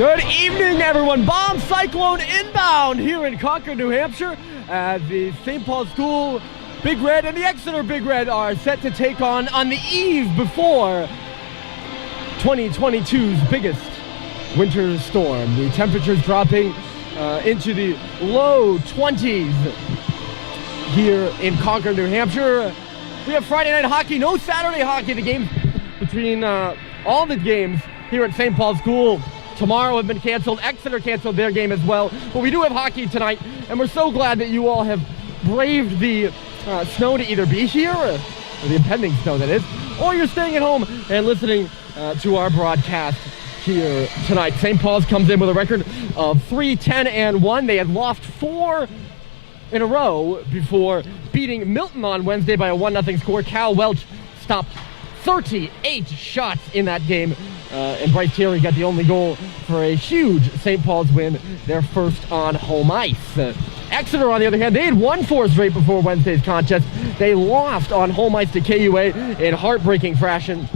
Good evening, everyone. Bomb cyclone inbound here in Concord, New Hampshire, as the St. Paul School Big Red and the Exeter Big Red are set to take on the eve before 2022's biggest winter storm. The temperatures dropping into the low 20s here in Concord, New Hampshire. We have Friday night hockey, no Saturday hockey. The games between all the games here at St. Paul School tomorrow have been canceled. Exeter canceled their game as well. But we do have hockey tonight, and we're so glad that you all have braved the snow to either be here, or the impending snow that is, or you're staying at home and listening to our broadcast here tonight. St. Paul's comes in with a record of 3-10-1. They had lost 4 in a row before beating Milton on Wednesday by a 1-0 score. Cal Welch stopped 38 shots in that game, and Bryce Terry got the only goal for a huge St. Paul's win, their first on home ice. Exeter, on the other hand, they had won 4 straight before Wednesday's contest. They lost on home ice to KUA in heartbreaking fashion.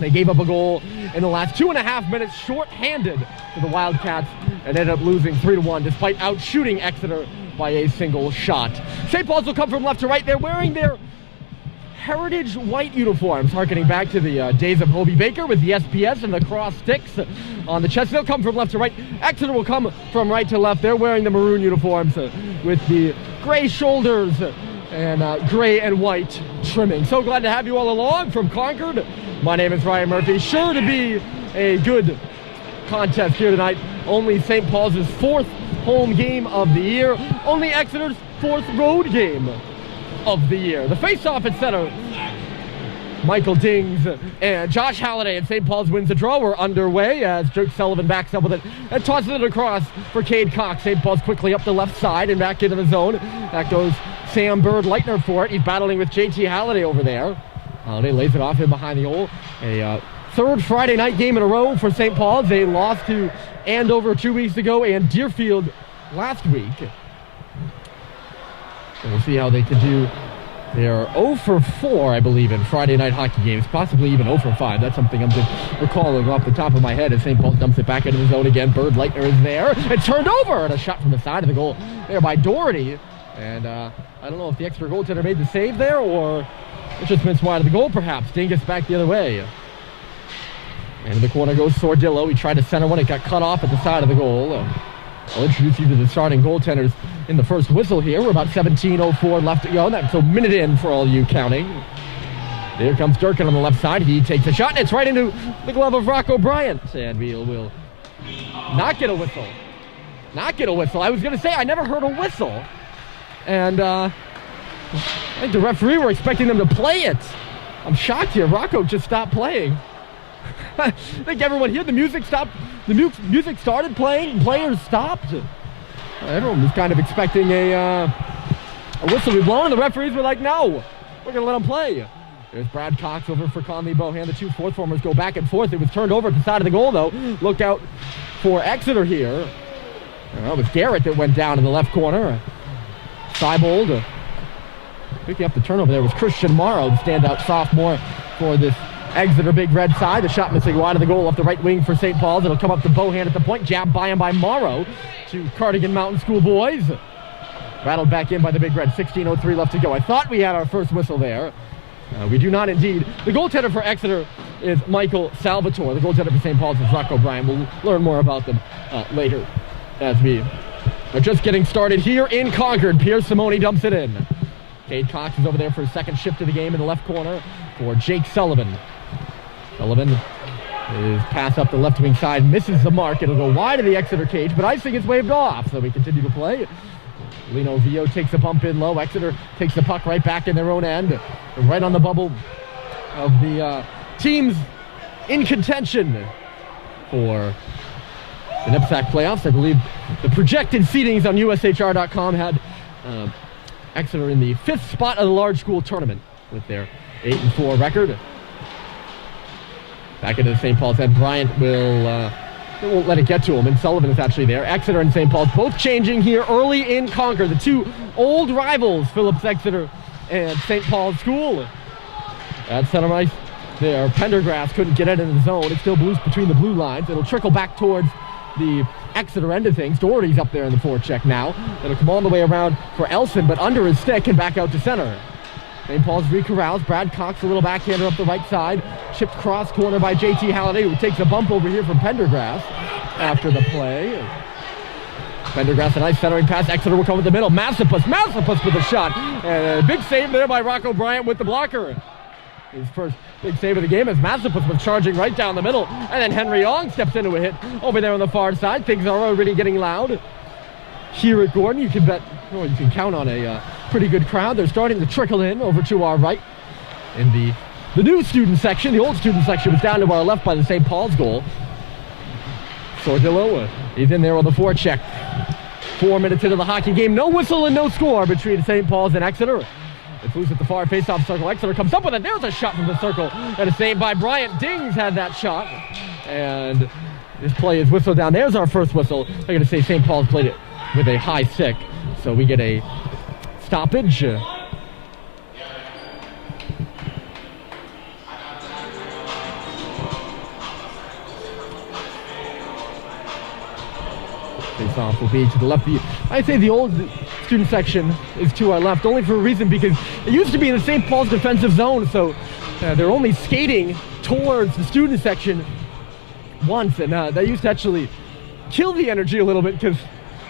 They gave up a goal in the last 2.5 minutes, short-handed to the Wildcats, and ended up losing 3-1 despite outshooting Exeter by a single shot. St. Paul's will come from left to right. They're wearing their heritage white uniforms, harkening back to the days of Hobie Baker with the SPS and the cross sticks on the chest. They'll come from left to right. Exeter will come from right to left. They're wearing the maroon uniforms with the gray shoulders and gray and white trimming. So glad to have you all along from Concord. My name is Ryan Murphy. Sure to be a good contest here tonight. Only St. Paul's 4th home game of the year. Only Exeter's 4th road game of the year. The face-off at center, Michael Dings and Josh Halliday and St. Paul's wins the draw were underway as Jake Sullivan backs up with it and tosses it across for Cade Cox. St. Paul's quickly up the left side and back into the zone. That goes Sam Bird-Leitner for it. He's battling with JT Halliday over there. Halliday lays it off in behind the goal. A third Friday night game in a row for St. Paul's. They lost to Andover 2 weeks ago and Deerfield last week. So we'll see how they can do. They're 0 for 4, I believe, in Friday night hockey games, possibly even 0 for 5. That's something I'm just recalling off the top of my head as St. Paul dumps it back into the zone again. Bird-Leitner is there. It's turned over, and a shot from the side of the goal there by Doherty. And I don't know if the extra goaltender made the save there, or it just missed wide of the goal, perhaps. Dingus back the other way. And in the corner goes Sordillo. He tried to center one. It got cut off at the side of the goal. I'll introduce you to the starting goaltenders in the first whistle here. We're about 17:04 left to go. That's a minute in for all you counting. There comes Durkin on the left side. He takes a shot, and it's right into the glove of Rocco Bryant. And we'll not get a whistle. Not get a whistle. I was going to say I never heard a whistle. And I think the referee were expecting them to play it. I'm shocked here. Rocco just stopped playing. I think everyone here, the music stopped. The music started playing, and players stopped. Everyone was kind of expecting a whistle to be blown, and the referees were like, no, we're going to let them play. There's Brad Cox over for Conley Bohan. The two fourth formers go back and forth. It was turned over at the side of the goal, though. Look out for Exeter here. It was Garrett that went down in the left corner. Seibold picking up the turnover there was Christian Morrow, the standout sophomore for this Exeter Big Red side. The shot missing wide of the goal off the right wing for St. Paul's. It'll come up to Bohan at the point. Jabbed by him by Morrow to Cardigan Mountain School boys. Rattled back in by the Big Red. 16:03 left to go. I thought we had our first whistle there. We do not indeed. The goaltender for Exeter is Michael Salvatore. The goaltender for St. Paul's is Rocco Bryant. We'll learn more about them later as we are just getting started here in Concord. Pierre Simone dumps it in. Cade Cox is over there for his second shift of the game in the left corner for Jake Sullivan. Sullivan is pass up the left wing side, misses the mark. It'll go wide of the Exeter cage, but icing is waved off, so we continue to play. Lino Vio takes a bump in low. Exeter takes the puck right back in their own end, right on the bubble of the teams in contention for the NIPSAC playoffs. I believe the projected seedings on USHR.com had Exeter in the 5th spot of the large school tournament with their 8-4 record. Back into the St. Paul's end. Bryant won't let it get to him, and Sullivan is actually there. Exeter and St. Paul's both changing here early in Concord. The two old rivals, Phillips Exeter and St. Paul's School. At center ice there, Pendergrass couldn't get it in the zone. It still blues between the blue lines. It'll trickle back towards the Exeter end of things. Doherty's up there in the forecheck now. It'll come all the way around for Elson, but under his stick and back out to center. St. Paul's recorrals. Brad Cox, a little backhander up the right side. Chipped cross corner by JT Halliday, who takes a bump over here from Pendergrass after the play. Pendergrass, a nice centering pass. Exeter will come with the middle. Massapus with a shot. And a big save there by Rocco Bryant with the blocker. His first big save of the game as Massapus was charging right down the middle. And then Henry Ong steps into a hit over there on the far side. Things are already getting loud here at Gordon. You can count on a pretty good crowd. They're starting to trickle in over to our right in the new student section. The old student section was down to our left by the St. Paul's goal. Sordillo, he's in there on the forecheck. 4 minutes into the hockey game. No whistle and no score between St. Paul's and Exeter. It's loose at the far face-off circle. Exeter comes up with it. There's a shot from the circle. And a save by Bryant. Dings had that shot. And this play is whistled down. There's our first whistle. I'm going to say St. Paul's played it with a high stick. So we get a stoppage. Face-off will be to the left. I'd say the old student section is to our left, only for a reason, because it used to be in the St. Paul's defensive zone, so they're only skating towards the student section once, and that used to actually kill the energy a little bit, because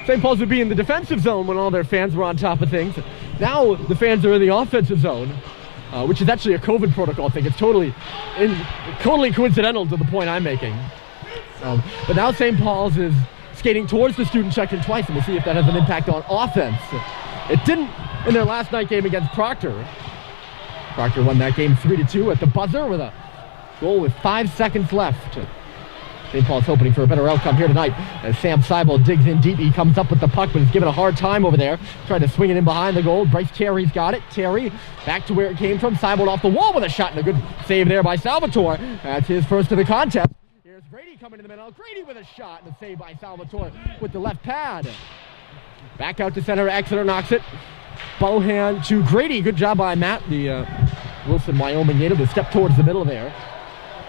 St. Paul's would be in the defensive zone when all their fans were on top of things. Now the fans are in the offensive zone, which is actually a COVID protocol thing. It's totally coincidental to the point I'm making. But now St. Paul's is skating towards the student section twice, and we'll see if that has an impact on offense. It didn't in their last night game against Proctor. Proctor won that game 3-2 at the buzzer with a goal with 5 seconds left. St. Paul's hoping for a better outcome here tonight as Sam Seibel digs in deep. He comes up with the puck, but is given a hard time over there, trying to swing it in behind the goal. Bryce Terry's got it. Terry back to where it came from. Seibel off the wall with a shot, and a good save there by Salvatore. That's his first of the contest. Here's Grady coming in the middle. Grady with a shot, and a save by Salvatore with the left pad. Back out to center. Exeter knocks it. Bohan to Grady. Good job by Matt, the Wilson, Wyoming native, to step towards the middle there.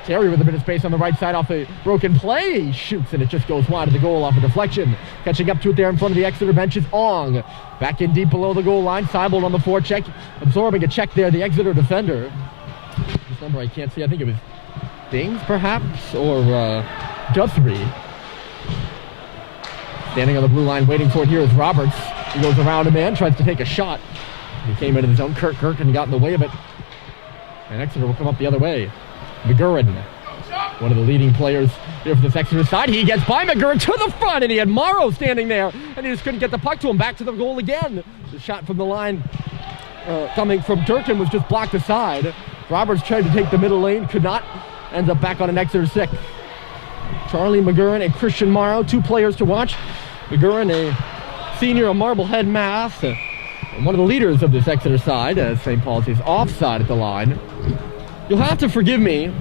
Terry with a bit of space on the right side off a broken play. He shoots, and it just goes wide of the goal off a deflection. Catching up to it there in front of the Exeter bench is Ong. Back in deep below the goal line. Seibel on the forecheck, absorbing a check there, the Exeter defender. This number I can't see. I think it was Dings, perhaps, or Guthrie. Standing on the blue line waiting for it here is Roberts. He goes around a man, tries to take a shot. He came into the zone. Kurt Gerken got in the way of it. And Exeter will come up the other way. McGurran, one of the leading players here for this Exeter side. He gets by McGurran to the front, and he had Morrow standing there, and he just couldn't get the puck to him. Back to the goal again. The shot from the line coming from Durkin was just blocked aside. Roberts tried to take the middle lane, could not. Ends up back on an Exeter stick. Charlie McGurran and Christian Morrow, two players to watch. McGurran, a senior of Marblehead, Mass, and one of the leaders of this Exeter side, as St. Paul's is offside at the line. You'll have to forgive me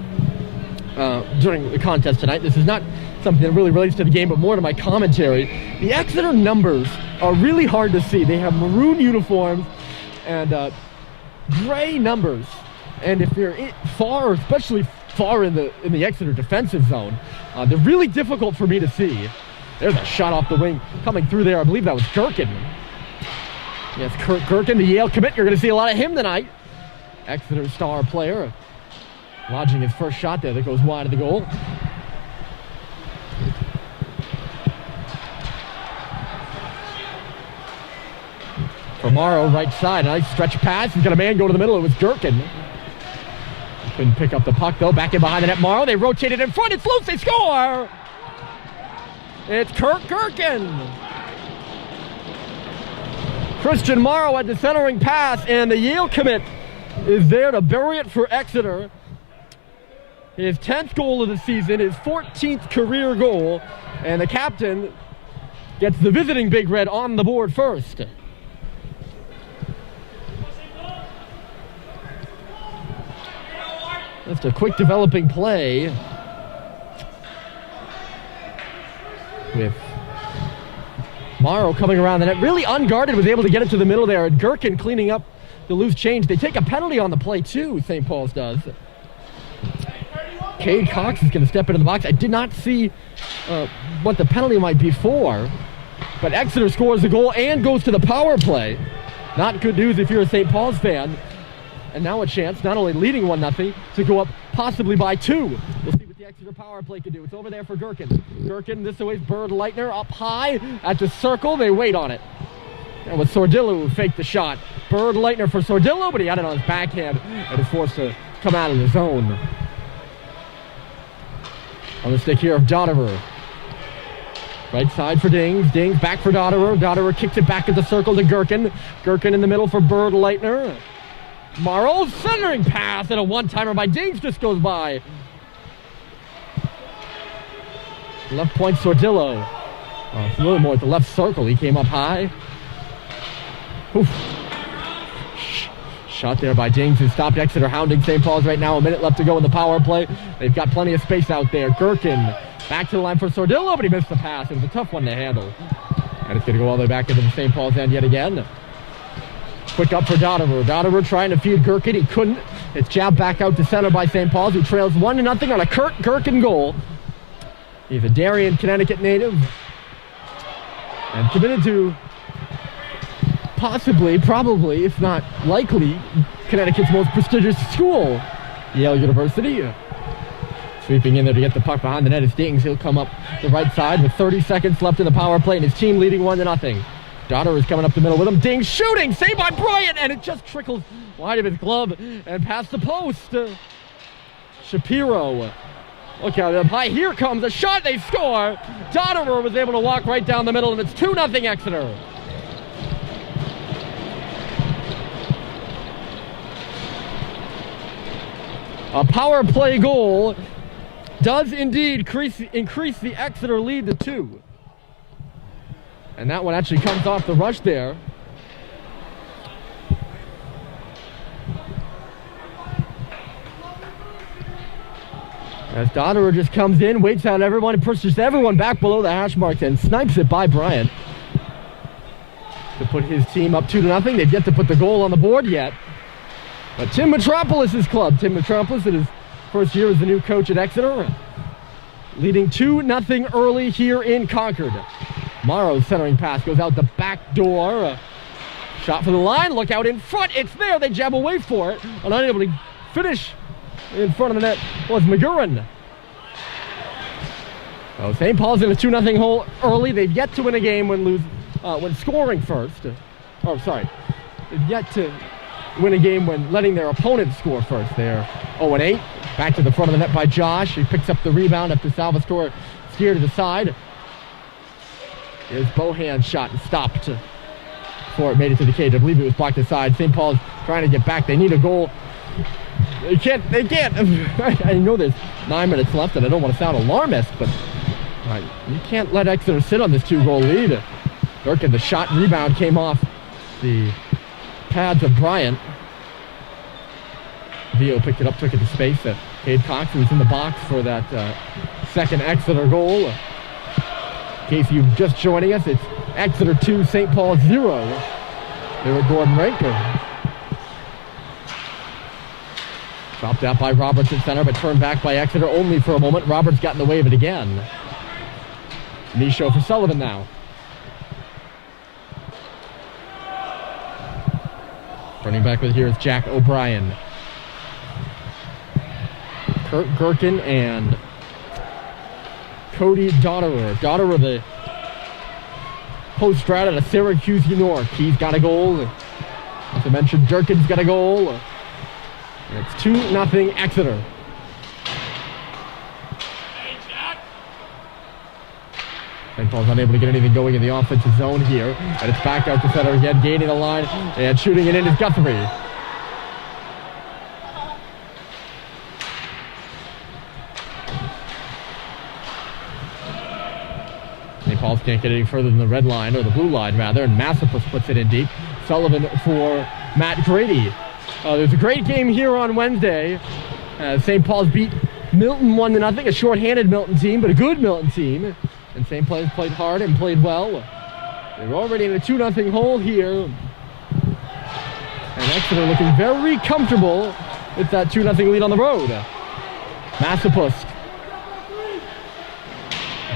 during the contest tonight. This is not something that really relates to the game, but more to my commentary. The Exeter numbers are really hard to see. They have maroon uniforms and gray numbers. And if you're far, especially far in the Exeter defensive zone, they're really difficult for me to see. There's a shot off the wing coming through there. I believe that was Gerken. Yes, Kurt Gerken, the Yale commit. You're going to see a lot of him tonight. Exeter star player, lodging his first shot there that goes wide of the goal. For Morrow, right side, nice stretch pass. He's got a man go to the middle. It was Gerken. Couldn't pick up the puck though. Back in behind the net, Morrow. They rotated in front. It's loose. They score. It's Kurt Gerken. Christian Morrow at the centering pass, and the Yale commit is there to bury it for Exeter. His 10th goal of the season, his 14th career goal, and the captain gets the visiting Big Red on the board first. Just a quick developing play with Morrow coming around the net, really unguarded, was able to get it to the middle there, and Gerken cleaning up the loose change. They take a penalty on the play too, St. Paul's does. Cade Cox is going to step into the box. I did not see what the penalty might be for, but Exeter scores the goal and goes to the power play. Not good news if you're a St. Paul's fan. And now a chance, not only leading 1-0, to go up possibly by 2. We'll see what the Exeter power play can do. It's over there for Gherkin. Gherkin this way, Bird Leitner up high at the circle. They wait on it. And with Sordillo who faked the shot. Bird Leitner for Sordillo, but he had it on his backhand and is forced to come out of the zone. On the stick here of Dotterer. Right side for Dings. Dings back for Dotterer. Dotterer kicks it back at the circle to Gherkin. Gherkin in the middle for Bird Leitner. Morrow centering pass and a one-timer by Dings just goes by. Left point Sordillo. It's a little more at the left circle. He came up high. Oof. Shot there by Dings, who stopped Exeter hounding St. Paul's right now. A minute left to go in the power play. They've got plenty of space out there. Gherkin back to the line for Sordillo, but he missed the pass. It was a tough one to handle. And it's going to go all the way back into the St. Paul's end yet again. Quick up for Dotterer. Dotterer trying to feed Gherkin. He couldn't. It's jabbed back out to center by St. Paul's, who trails 1-0 on a Kurt Gherkin goal. He's a Darien, Connecticut native. And committed to possibly, probably, if not likely, Connecticut's most prestigious school, Yale University. Sweeping in there to get the puck behind the net is Dings. He'll come up the right side with 30 seconds left in the power play, and his team leading 1-0. Dotterer is coming up the middle with him. Dings shooting, saved by Bryant, and it just trickles wide of his glove and past the post. Shapiro, look out up high. Here comes a shot. They score. Dotterer was able to walk right down the middle, and it's 2-0 Exeter. A power play goal does indeed increase the Exeter lead to 2. And that one actually comes off the rush there. As Dotterer just comes in, waits out everyone, and pushes everyone back below the hash marks and snipes it by Bryant to put his team up 2-0. They've yet to put the goal on the board yet. But Tim Metropolis' club, Tim Metropolis, in his first year as the new coach at Exeter, leading 2-0 early here in Concord. Morrow's centering pass goes out the back door. Shot for the line, look out in front, it's there, they jab away for it. And unable to finish in front of the net was McGurran. So St. Paul's in a 2-0 hole early. They've yet to win a game when scoring first. Oh, sorry. They've yet to win a game when letting their opponent score first. They're 0-8. Back to the front of the net by Josh. He picks up the rebound after Salvatore steered to the side. Here's Bohan's shot and stopped before it made it to the cage. I believe it was blocked aside. St. Paul's trying to get back. They need a goal. They can't. I know there's 9 minutes left, and I don't want to sound alarmist, but you can't let Exeter sit on this 2-goal lead. Gherkin, the shot and rebound came off the pads of Bryant. Vio picked it up, took it to space. Cade Cox, who was in the box for that second Exeter goal. In case you're just joining us, it's Exeter 2, St. Paul 0. They were Gordon Rink. Dropped out by Roberts at center, but turned back by Exeter only for a moment. Roberts got in the way of it again. Michaud for Sullivan now. Running back with here is Jack O'Brien. Kurt Gherkin and Cody Dotterer. Dotterer, the post grad out of Syracuse, New York. He's got a goal. As I mentioned, Gherkin's got a goal. And it's 2-0 Exeter. St. Paul's unable to get anything going in the offensive zone here. And it's back out to center again, gaining the line and shooting it in is Guthrie. St. Paul's can't get any further than the red line, or the blue line rather, and Massapus puts it in deep. Sullivan for Matt Grady. There's a great game here on Wednesday. St. Paul's beat Milton 1-0, a short-handed Milton team, but a good Milton team. And St. Paul's played hard and played well. They're already in a 2-0 hole here. And Exeter looking very comfortable with that 2-0 lead on the road. Massapusk.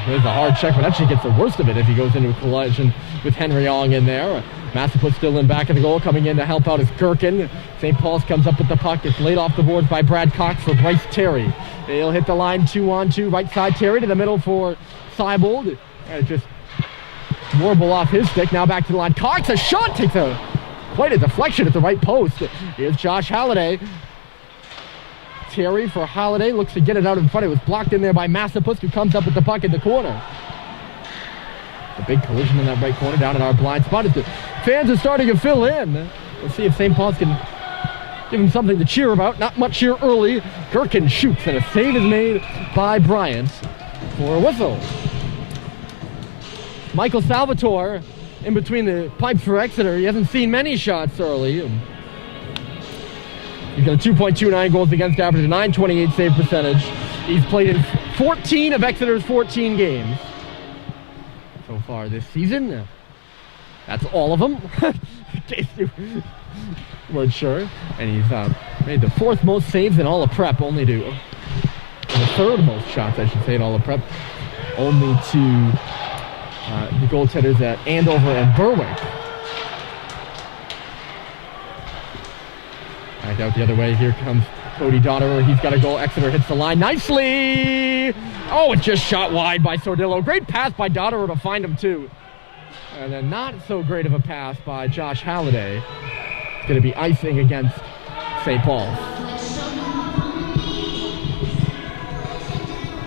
There's a hard check, but actually gets the worst of it if he goes into a collision with Henry Ong in there. Massapus still in back of the goal. Coming in to help out is Gherkin. St. Paul's comes up with the puck. It's laid off the boards by Brad Cox for Bryce Terry. He'll hit the line 2-on-2. Right side Terry to the middle for Seibold. And just warble off his stick. Now back to the line. Cox, a shot, takes quite a deflection at the right post. Here's Josh Halliday. Terry for Halliday, looks to get it out in front. It was blocked in there by Massapus, who comes up with the puck in the corner. A big collision in that right corner down in our blind spot. As the fans are starting to fill in. We'll see if St. Paul's can give him something to cheer about. Not much here early. Gherkin shoots, and a save is made by Bryant for a whistle. Michael Salvatore in between the pipes for Exeter. He hasn't seen many shots early. He's got a 2.29 goals against average, a 9.28 save percentage. He's played in 14 of Exeter's 14 games so far this season. That's all of them, in case you weren't sure. And he's made the 4th most saves in all of prep, only to, the 3rd most shots, I should say, in all of prep, only to the goaltenders at Andover and Berwick. Back out the other way. Here comes Cody Dotterer. He's got a goal. Exeter hits the line nicely. Oh, it just shot wide by Sordillo. Great pass by Dotterer to find him, too. And then not so great of a pass by Josh Halliday. It's going to be icing against St. Paul's.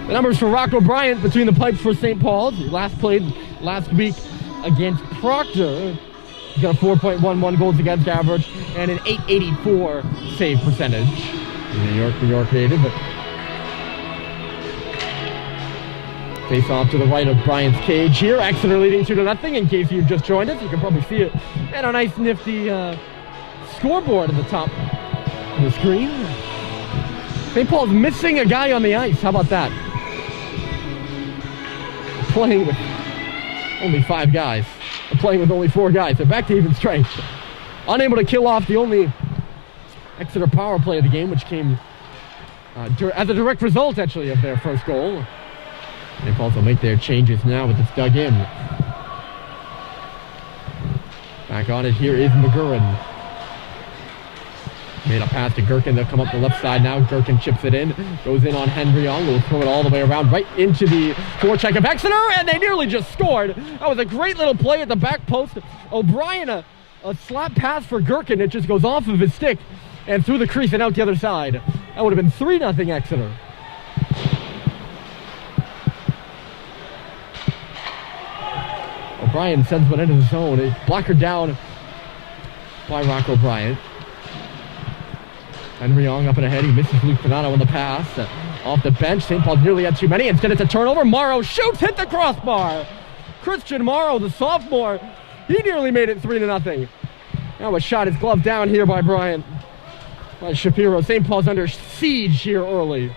The numbers for Rocco Bryant between the pipes for St. Paul's. He last played last week against Proctor. He's got a 4.11 goals against average and an 884 save percentage. New York native. Face off to the right of Bryant's cage here. Exeter leading 2-0. In case you've just joined us, you can probably see it. And a nice nifty scoreboard at the top of the screen. St. Paul's missing a guy on the ice. How about that? Playing with only 5 guys. Playing with only 4 guys. They're back to even strength. Unable to kill off the only Exeter power play of the game, which came as a direct result, actually, of their first goal. St. Paul's will make their changes now with this dug in. Back on it, here is McGurran. Made a pass to Gherkin. They'll come up the left side now. Gherkin chips it in. Goes in on Henry Young. Will throw it all the way around right into the forecheck of Exeter. And they nearly just scored. That was a great little play at the back post. O'Brien, a slap pass for Gherkin. It just goes off of his stick and through the crease and out the other side. That would have been 3-0 Exeter. O'Brien sends one into the zone. It's blockered down by Rocco Bryant. Henry Young up and ahead. He misses Luke Panano on the pass. Off the bench. St. Paul's nearly had too many. Instead, it's a turnover. Morrow shoots, hit the crossbar. Christian Morrow, the sophomore, he nearly made it 3-0. Now a shot is gloved down here by Bryant. By Shapiro. St. Paul's under siege here early.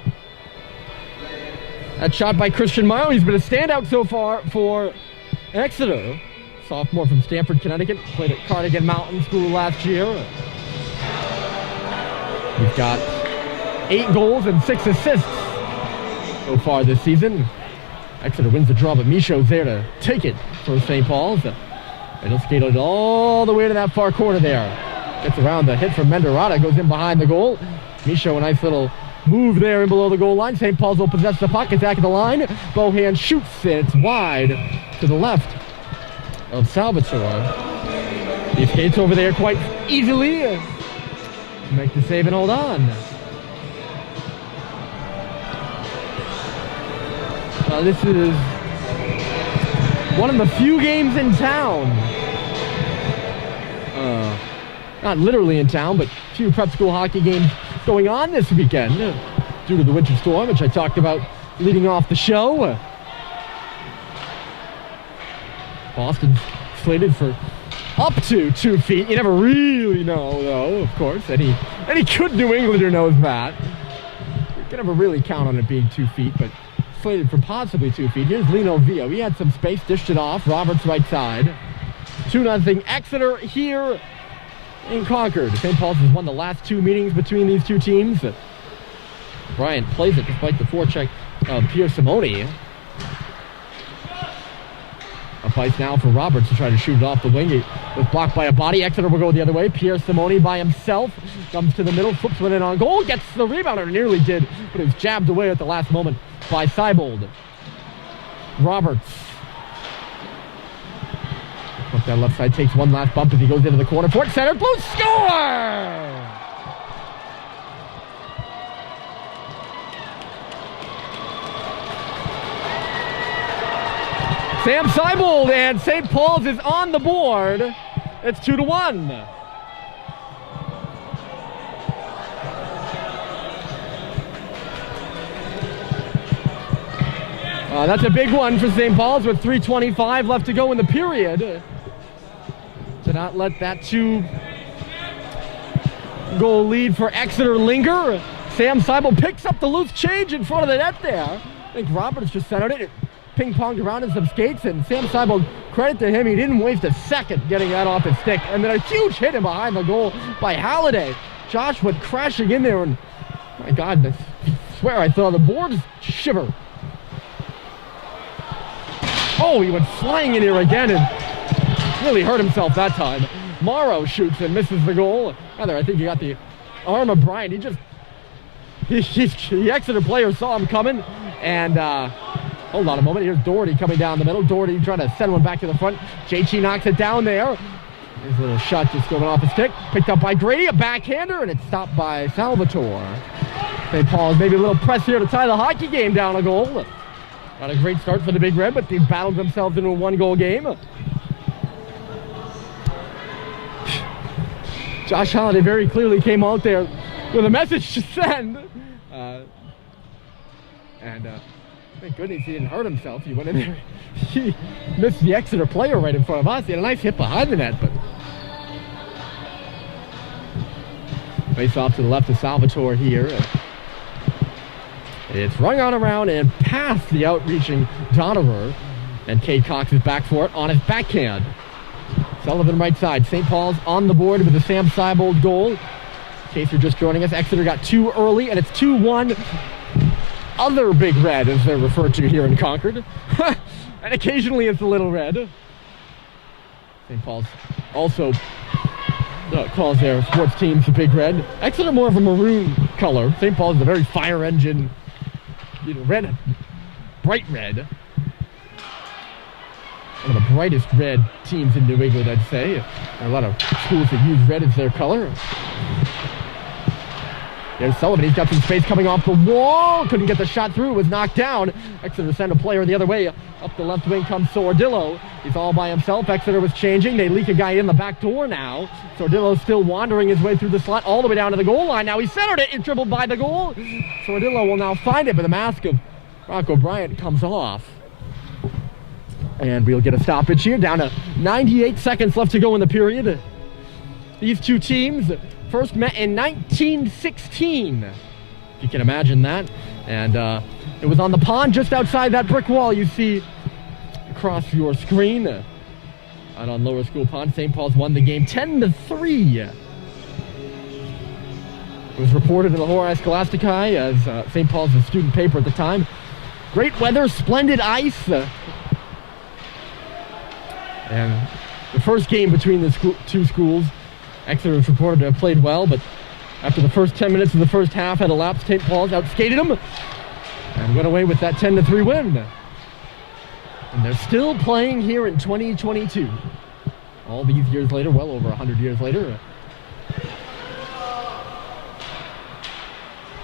That shot by Christian Morrow. He's been a standout so far for Exeter. Sophomore from Stamford, Connecticut. Played at Cardigan Mountain School last year. He's got 8 goals and 6 assists so far this season. Exeter wins the draw, but Michaud's there to take it for St. Paul's. And he'll skate it all the way to that far corner there. Gets around the hit from Menderata, goes in behind the goal. Michaud, a nice little move there in below the goal line. St. Paul's will possess the puck, attack at the line. Bohan shoots, and it's wide to the left of Salvatore. He skates over there quite easily. Make the save and hold on. This is one of the few games in town. Not literally in town, but few prep school hockey games going on this weekend due to the winter storm, which I talked about leading off the show. Boston's slated for up to 2 feet. You never really know, though, of course. Any good New Englander knows that. You can never really count on it being 2 feet, but slated for possibly 2 feet. Here's Lino Vio. He had some space, dished it off. Roberts right side. 2-0 Exeter here in Concord. St. Paul's has won the last 2 meetings between these two teams. Bryant plays it despite the forecheck of Pierre Simone. Up ice now for Roberts to try to shoot it off the wing. It was blocked by a body. Exeter will go the other way. Pierre Simone by himself comes to the middle, flips one in on goal, gets the rebound, or nearly did, but it was jabbed away at the last moment by Seibold. Roberts. Up that left side, takes one last bump as he goes into the corner. Fort center, Blue score! Sam Seibold, and St. Paul's is on the board. It's 2-1. That's a big one for St. Paul's with 3:25 left to go in the period. To not let that 2-goal lead for Exeter linger. Sam Seibold picks up the loose change in front of the net there. I think Roberts just centered it. Ping-ponged around in some skates, and Sam Seibold, credit to him, he didn't waste a second getting that off his stick. And then a huge hit in behind the goal by Halliday. Josh went crashing in there, and my God, I swear I saw the boards shiver. Oh, he went flying in here again and really hurt himself that time. Morrow shoots and misses the goal. Rather, I think he got the arm of Bryant. The Exeter player saw him coming, and hold on a moment. Here's Doherty coming down the middle. Doherty trying to send one back to the front. JT knocks it down there. His little shot just going off his stick. Picked up by Grady, a backhander, and it's stopped by Salvatore. St. Paul's maybe a little press here to tie the hockey game down a goal. Not a great start for the Big Red, but they've battled themselves into a one-goal game. Josh Halliday very clearly came out there with a message to send. Thank goodness he didn't hurt himself. He went in there. He missed the Exeter player right in front of us. He had a nice hit behind the net, but face off to the left of Salvatore here. It's rung on around and past the outreaching Donnerer, and Cade Cox is back for it on his backhand. Sullivan right side. St. Paul's on the board with a Sam Seibold goal. In case you're just joining us, Exeter got 2 early, and it's 2-1. Other Big Red, as they're referred to here in Concord. And occasionally it's a Little Red. St. Paul's also calls their sports teams the Big Red. Exeter more of a maroon color. St. Paul's is a very fire engine, red, bright red. One of the brightest red teams in New England, I'd say. There are a lot of schools that use red as their color. There's Sullivan. He's got some space coming off the wall. Couldn't get the shot through. It was knocked down. Exeter sent a player the other way. Up the left wing comes Sordillo. He's all by himself. Exeter was changing. They leak a guy in the back door now. Sordillo's still wandering his way through the slot all the way down to the goal line. Now he centered it and dribbled by the goal. Sordillo will now find it, but the mask of Rocco Bryant comes off. And we'll get a stoppage here. Down to 98 seconds left to go in the period. These two teams first met in 1916, if you can imagine that. And it was on the pond just outside that brick wall you see across your screen. Out on Lower School Pond, St. Paul's won the game 10-3. It was reported in the Horace Scholasticai as St. Paul's student paper at the time. Great weather, splendid ice. And the first game between the two schools, Exeter was reported to have played well, but after the first 10 minutes of the first half had elapsed, St. Paul's outskated them and went away with that 10-3 win. And they're still playing here in 2022. All these years later, well over 100 years later.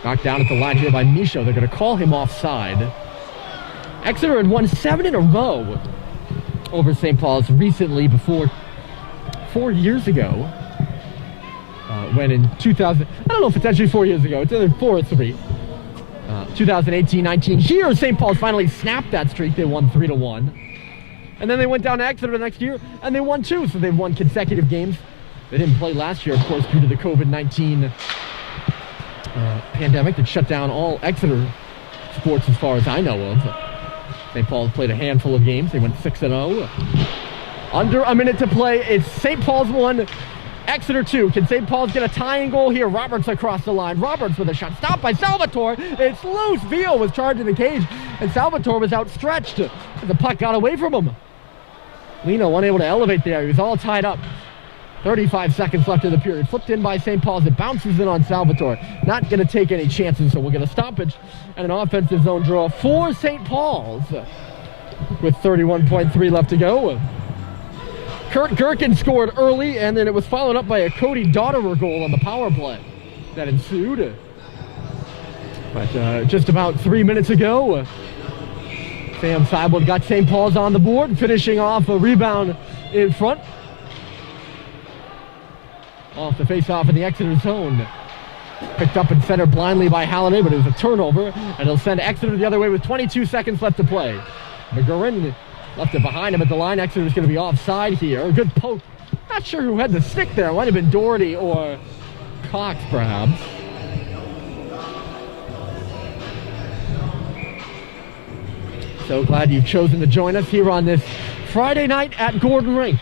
Knocked down at the line here by Michaud. They're going to call him offside. Exeter had won 7 in a row over St. Paul's recently, before 4 years ago. When in 2000, I don't know if it's actually 4 years ago, it's either 4 or 3. 2018-19, here St. Paul's finally snapped that streak. They won 3-1. And then they went down to Exeter the next year, and they won 2, so they've won consecutive games. They didn't play last year, of course, due to the COVID-19 pandemic that shut down all Exeter sports as far as I know of. St. Paul's played a handful of games. They went 6-0. Under a minute to play. It's St. Paul's 1, Exeter 2. Can St. Paul's get a tying goal here? Roberts across the line. Roberts with a shot. Stopped by Salvatore. It's loose. Veal was charging the cage, and Salvatore was outstretched. The puck got away from him. Lino unable to elevate there. He was all tied up. 35 seconds left in the period. Flipped in by St. Paul's. It bounces in on Salvatore. Not going to take any chances, so we'll get a stoppage and an offensive zone draw for St. Paul's with 31.3 left to go. Kurt Gherkin scored early, and then it was followed up by a Cody Dotterer goal on the power play that ensued. But just about 3 minutes ago, Sam Seibold got St. Paul's on the board, finishing off a rebound in front. Off the face-off in the Exeter zone. Picked up in center blindly by Halliday, but it was a turnover, and he'll send Exeter the other way with 22 seconds left to play. McGurran left it behind him at the line. Exeter's going to be offside here. A good poke. Not sure who had the stick there. It might have been Doherty or Cox, perhaps. So glad you've chosen to join us here on this Friday night at Gordon Rink.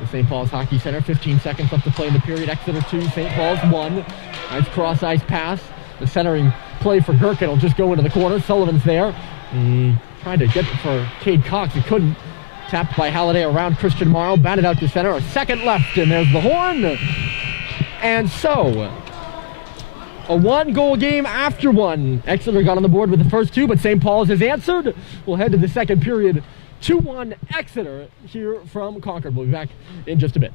The St. Paul's Hockey Center, 15 seconds left to play in the period. Exeter 2, St. Paul's 1. Nice cross-ice pass. The centering play for Gherkin will just go into the corner. Sullivan's there. He tried to get for Cade Cox. He couldn't. Tapped by Halliday around Christian Morrow. Batted out to center. A second left, and there's the horn. And so, a one-goal game after one. Exeter got on the board with the first two, but St. Paul's has answered. We'll head to the second period. 2-1 Exeter here from Concord. We'll be back in just a bit.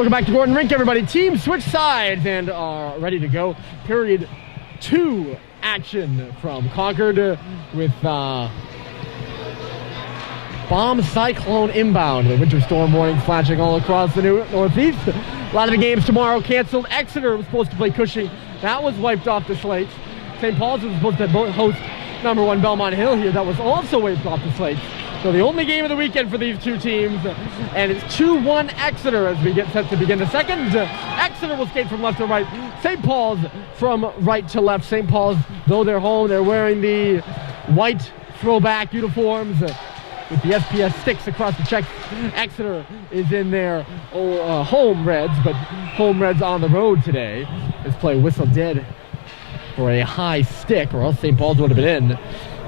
Welcome back to Gordon Rink, everybody. Team switch sides and are ready to go. Period 2 action from Concord with bomb cyclone inbound. The winter storm warning flashing all across the Northeast. A lot of the games tomorrow canceled. Exeter was supposed to play Cushing. That was wiped off the slates. St. Paul's was supposed to host number 1 Belmont Hill here. That was also wiped off the slates. So the only game of the weekend for these two teams, and it's 2-1 Exeter as we get set to begin the second. Exeter will skate from left to right. St. Paul's from right to left. St. Paul's, though they're home, they're wearing the white throwback uniforms with the SPS sticks across the checks. Exeter is in their home reds, but home reds on the road today. This play whistled dead for a high stick, or else St. Paul's would have been in.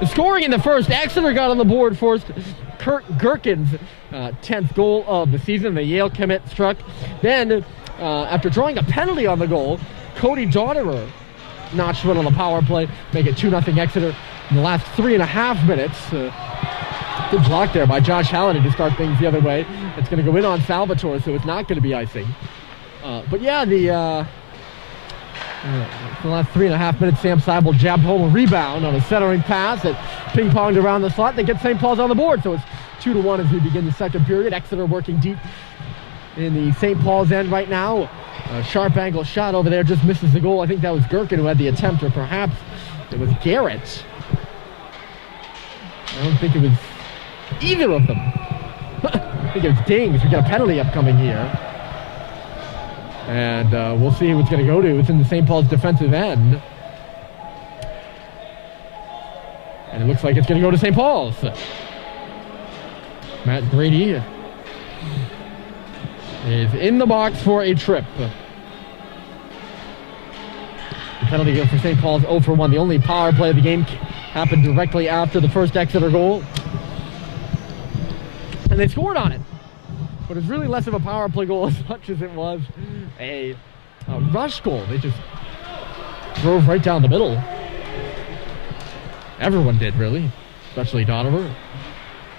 The scoring in the first, Exeter got on the board first. Kurt Gherkin's 10th goal of the season, the Yale commit struck. Then, after drawing a penalty on the goal, Cody Dotterer notched one on the power play, make it 2-0 Exeter. In the last 3.5 minutes, good block there by Josh Halliday to start things the other way. It's going to go in on Salvatore, so it's not going to be icing. But yeah, for the last 3.5 minutes, Sam Seibel jabbed home a rebound on a centering pass that ping-ponged around the slot. They get St. Paul's on the board, so it's 2-1 as we begin the second period. Exeter working deep in the St. Paul's end right now. A sharp angle shot over there just misses the goal. I think that was Gherkin who had the attempt, or perhaps it was Garrett. I don't think it was either of them. I think it was Dings. We got a penalty upcoming here. And we'll see who it's going to go to. It's in the St. Paul's defensive end. And it looks like it's going to go to St. Paul's. Matt Grady is in the box for a trip. The penalty goes for St. Paul's 0 for 1. The only power play of the game happened directly after the first Exeter goal. And they scored on it. But it's really less of a power play goal as much as it was a rush goal. They just drove right down the middle. Everyone did, really. Especially Donovan,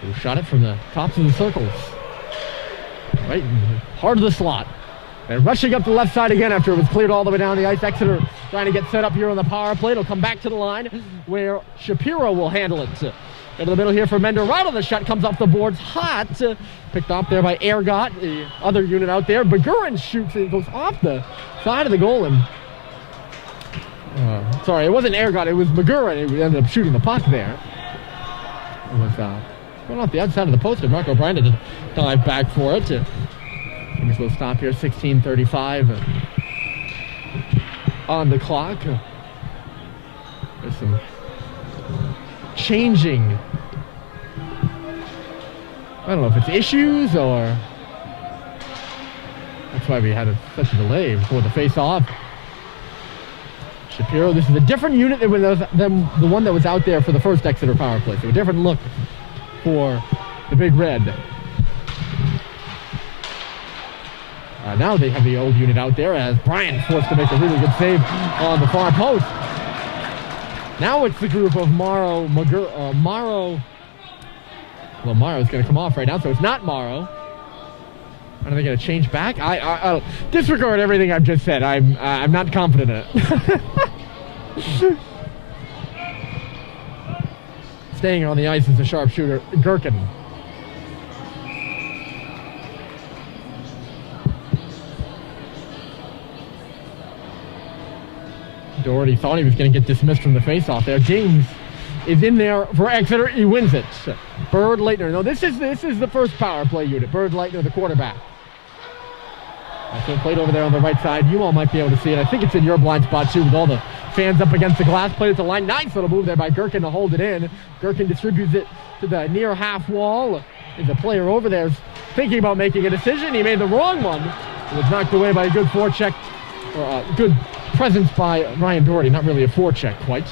who shot it from the tops of the circles. Right in the heart of the slot. And rushing up the left side again after it was cleared all the way down the ice. Exeter trying to get set up here on the power play. It'll come back to the line where Shapiro will handle it. Into the middle here for Mendorado. The shot comes off the boards hot. Picked off there by Ergot, the other unit out there. Bagurin shoots and it goes off the side of the goal. And sorry, it wasn't Ergot, it was Bagurin who ended up shooting the puck there. It was going off the outside of the post, and Mark O'Brien did dive back for it. Things will stop here, 16:35 on the clock. There's some changing, I don't know if it's issues or that's why we had such a delay before the face-off. Shapiro, this is a different unit than the one that was out there for the first Exeter power play, so a different look for the Big Red. Now they have the old unit out there as Brian forced to make a really good save on the far post. Now it's the group of Morrow. Well, Morrow's going to come off right now, so it's not Morrow. Are they going to change back? I'll disregard everything I've just said. I'm not confident in it. Staying on the ice is the sharpshooter, Gherkin. Doherty thought he was going to get dismissed from the face-off there. James is in there for Exeter. He wins it. Bird Leitner. No, this is the first power play unit. Bird Leitner, the quarterback. So played over there on the right side. You all might be able to see it. I think it's in your blind spot too, with all the fans up against the glass. Played at the line. Nice little move there by Gherkin to hold it in. Gherkin distributes it to the near half wall. There's a player over there thinking about making a decision. He made the wrong one. It was knocked away by a good forecheck, or good presence by Ryan Doherty. Not really a forecheck quite.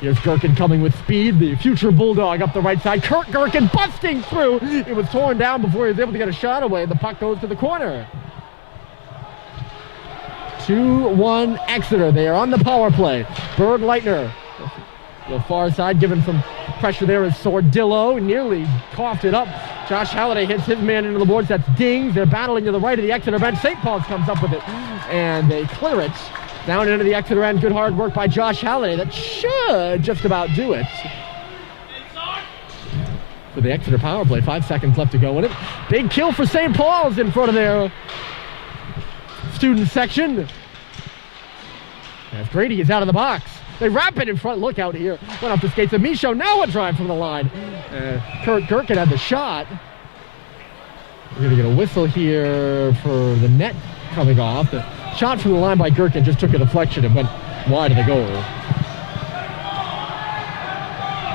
Here's Gherkin coming with speed. The future Bulldog up the right side. Kurt Gherkin busting through. It was torn down before he was able to get a shot away. The puck goes to the corner. 2-1 Exeter. They are on the power play. Bird Leitner, the far side, giving some Pressure there is Sordillo, nearly coughed it up. Josh Halliday hits his man into the boards. That's Dings. They're battling to the right of the Exeter bench. St. Paul's comes up with it, and they clear it down into the Exeter end. Good hard work by Josh Halliday. That should just about do it for the Exeter power play. 5 seconds left to go in it. Big kill for St. Paul's in front of their student section. As Grady is out of the box. They wrap it in front. Look out here. Went off the skates of Michaud. Now a drive from the line. Kurt Gherkin had the shot. We're going to get a whistle here for the net coming off. The shot from the line by Gherkin just took a deflection and went wide of the goal.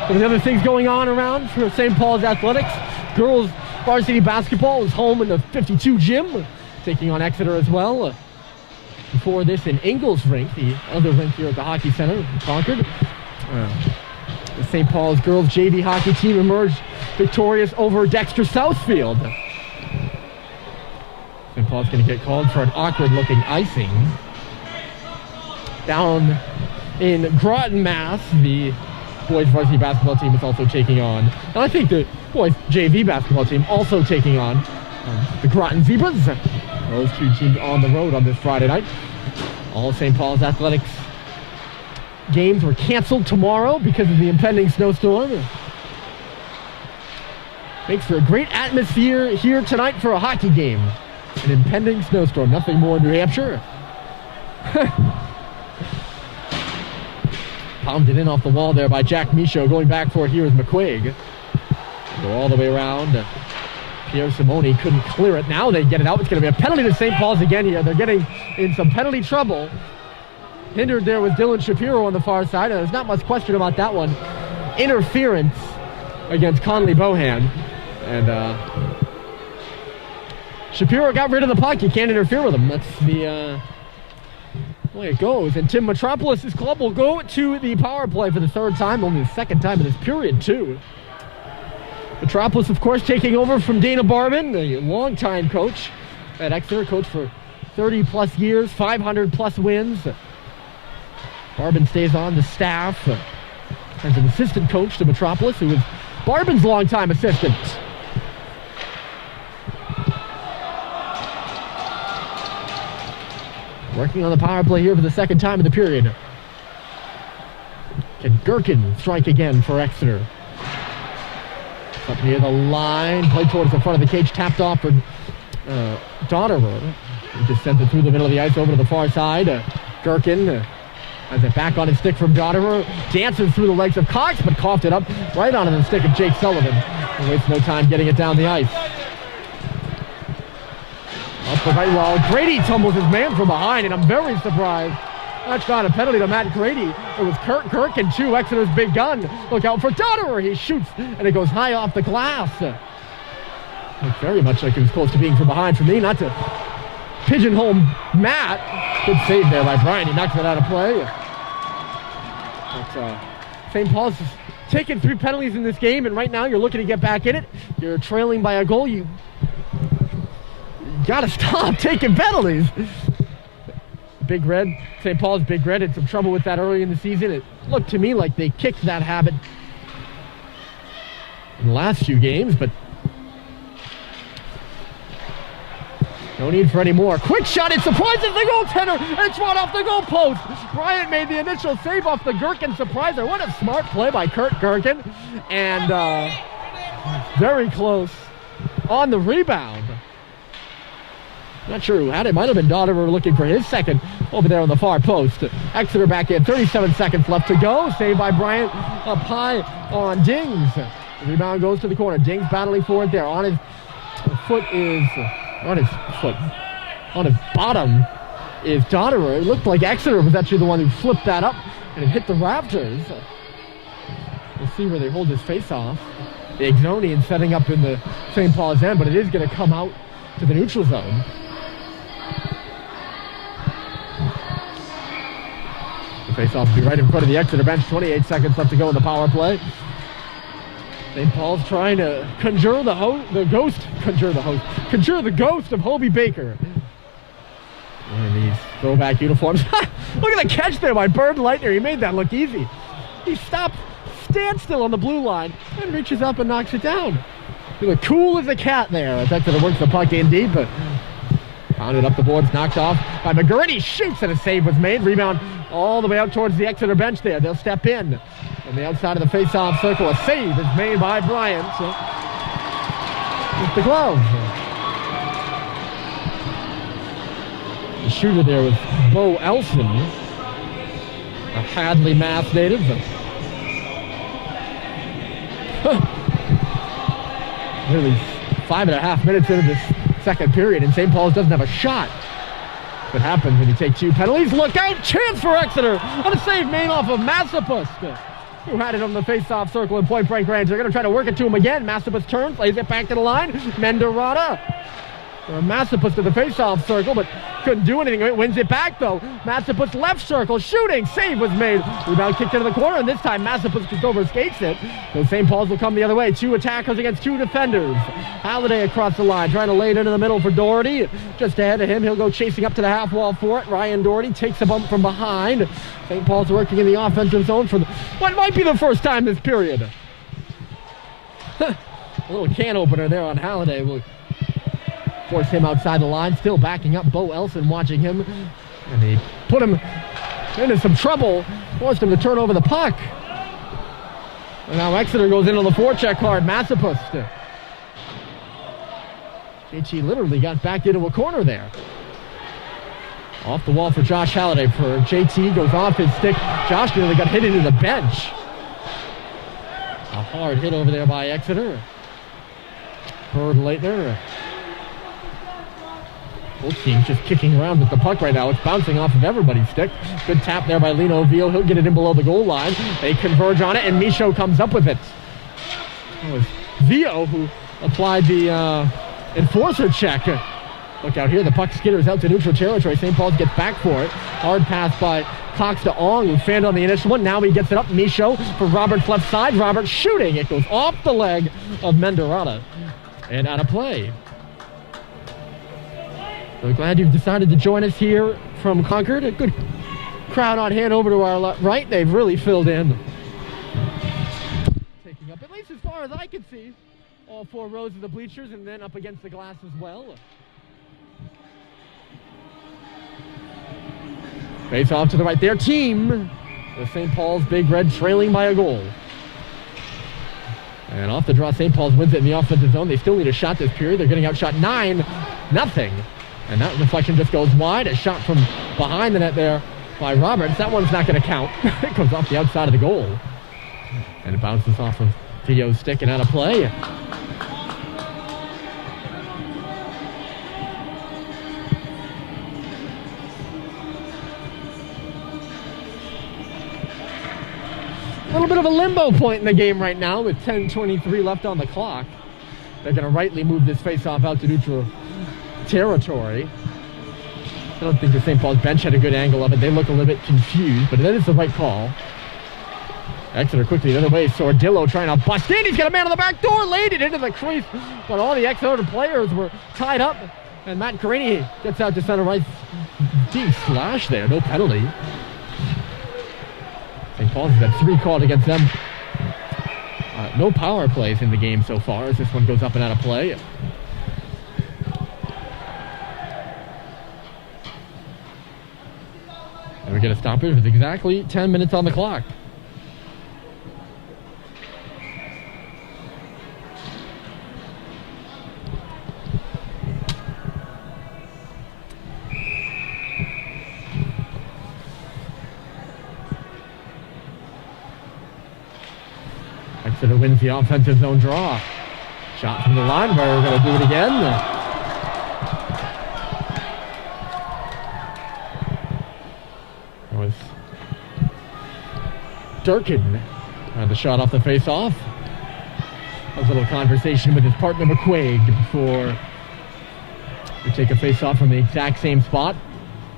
There's other things going on around for St. Paul's athletics. Girls varsity basketball is home in the 52 gym, taking on Exeter as well. Before this in Ingalls Rink, the other rink here at the Hockey Center in Concord. The St. Paul's girls JV hockey team emerged victorious over Dexter Southfield. St. Paul's going to get called for an awkward-looking icing. Down in Groton, Mass, the boys varsity basketball team is also taking on, and I think the boys JV basketball team also taking on the Groton Zebras. Those two teams on the road on this Friday night. All St. Paul's athletics games were canceled tomorrow because of the impending snowstorm. Makes for a great atmosphere here tonight for a hockey game. An impending snowstorm, nothing more in New Hampshire. Pounded in off the wall there by Jack Michaud. Going back for it here is McQuaig. Go all the way around. Pierre Simone couldn't clear it. Now they get it out. It's going to be a penalty to St. Paul's again here. They're getting in some penalty trouble. Hindered there with Dylan Shapiro on the far side. And there's not much question about that one. Interference against Conley Bohan. And Shapiro got rid of the puck. You can't interfere with him. That's the way it goes. And Tim Metropolis' club will go to the power play for the third time. Only the second time in this period, too. Metropolis, of course, taking over from Dana Barman, a longtime coach at Exeter, coach for 30-plus years, 500-plus wins. Barman stays on the staff as an assistant coach to Metropolis, who was Barman's longtime assistant. Working on the power play here for the second time in the period. Can Gherkin strike again for Exeter? Up near the line, played towards the front of the cage, tapped off for Dotterer. He just sent it through the middle of the ice over to the far side. Gherkin has it back on his stick from Dotterer. Dances through the legs of Cox, but coughed it up right onto the stick of Jake Sullivan. He wastes no time getting it down the ice. Up the right wall, Grady tumbles his man from behind, and I'm very surprised that's not a penalty to Matt Grady. It was Kurt Gherkin, too, Exeter's big gun. Look out for Dotterer. He shoots, and it goes high off the glass. Looked very much like it was close to being from behind for me. Not to pigeonhole Matt. Good save there by Brian. He knocks it out of play. But St. Paul's has taken 3 penalties in this game, and right now you're looking to get back in it. You're trailing by a goal. You got to stop taking penalties. Big Red, St. Paul's Big Red had some trouble with that early in the season. It looked to me like they kicked that habit in the last few games, but no need for any more. Quick shot, it surprises the goaltender. It's run off the goal post. Bryant made the initial save off the Gherkin surpriser. What a smart play by Kurt Gherkin. And very close on the rebound. Not sure who had it. Might have been Dotterer looking for his second over there on the far post. Exeter back in. 37 seconds left to go. Saved by Bryant up high on Dings. The rebound goes to the corner. Dings battling for it there. On his foot is... On his bottom is Dotterer. It looked like Exeter was actually the one who flipped that up and it hit the rafters. We'll see where they hold this face off. The Exonian setting up in the St. Paul's end, but it is going to come out to the neutral zone. The face-off will be right in front of the Exeter bench. 28 seconds left to go in the power play. St. Paul's trying to conjure the ghost of Hobie Baker. One of these throwback uniforms. Look at the catch there by Bird Lightner. He made that look easy. He stopped standstill on the blue line and reaches up and knocks it down. He looked cool as a cat there. As Exeter works the puck in deep, but pounded up the boards, knocked off by McGurity. Shoots and a save was made. Rebound all the way out towards the Exeter bench there. They'll step in. On the outside of the face-off circle, a save is made by Bryant. With the glove. The shooter there was Bo Elson, a Hadley, Mass native. Nearly 5.5 minutes into this second period, and St. Paul's doesn't have a shot. What happens when you take 2 penalties? Look out! Chance for Exeter on a save made off of Massapus, who had it on the face-off circle in point-blank range. They're going to try to work it to him again. Massapus turns, lays it back to the line. Mendorada. Massapus to the face-off circle, but couldn't do anything. It wins it back, though. Massapus left circle, shooting. Save was made. Rebound kicked into the corner, and this time Massapus just overskates it. So St. Paul's will come the other way. 2 attackers against 2 defenders. Halliday across the line, trying to lay it into the middle for Doherty. Just ahead of him, he'll go chasing up to the half wall for it. Ryan Doherty takes a bump from behind. St. Paul's working in the offensive zone for what might be the first time this period. A little can opener there on Halliday will force him outside the line, still backing up. Bo Elson watching him, and he put him into some trouble, forced him to turn over the puck. And now Exeter goes in on the forecheck card. Massapus. JT literally got backed into a corner there. Off the wall for Josh Halliday. For JT, goes off his stick. Josh nearly got hit into the bench. A hard hit over there by Exeter. Bird Leitner. Both teams just kicking around with the puck right now. It's bouncing off of everybody's stick. Good tap there by Lino Veal. He'll get it in below the goal line. They converge on it, and Michaud comes up with it. It was Vio who applied the enforcer check. Look out here. The puck skitters out to neutral territory. St. Paul's gets back for it. Hard pass by Cox to Ong, who fanned on the initial one. Now he gets it up. Michaud for Robert's left side. Robert shooting. It goes off the leg of Mendorada and out of play. So glad you've decided to join us here from Concord. A good crowd on hand over to our right. They've really filled in. Taking up, at least as far as I can see, all 4 rows of the bleachers and then up against the glass as well. Face off to the right there. Team with St. Paul's Big Red trailing by a goal. And off the draw, St. Paul's wins it in the offensive zone. They still need a shot this period. They're getting outshot 9-0. And that deflection just goes wide. A shot from behind the net there by Roberts. That one's not going to count. It comes off the outside of the goal. And it bounces off of Theo's stick and out of play. A little bit of a limbo point in the game right now with 10:23 left on the clock. They're going to rightly move this face-off out to neutral territory. I don't think the St. Paul's bench had a good angle of it. They look a little bit confused, but that is the right call. Exeter quickly the other way. Sordillo trying to bust in. He's got a man on the back door, laid it into the crease, but all the Exeter players were tied up, and Matt Carini gets out to center right. Deep slash there, no penalty. St. Paul's has had 3 called against them. No power plays in the game so far as this one goes up and out of play. And we get a stoppage with exactly 10 minutes on the clock. Exeter wins the offensive zone draw. Shot from the line, where we're going to do it again. Durkin had the shot off the face-off. That was a little conversation with his partner McQuaig before we take a face-off from the exact same spot.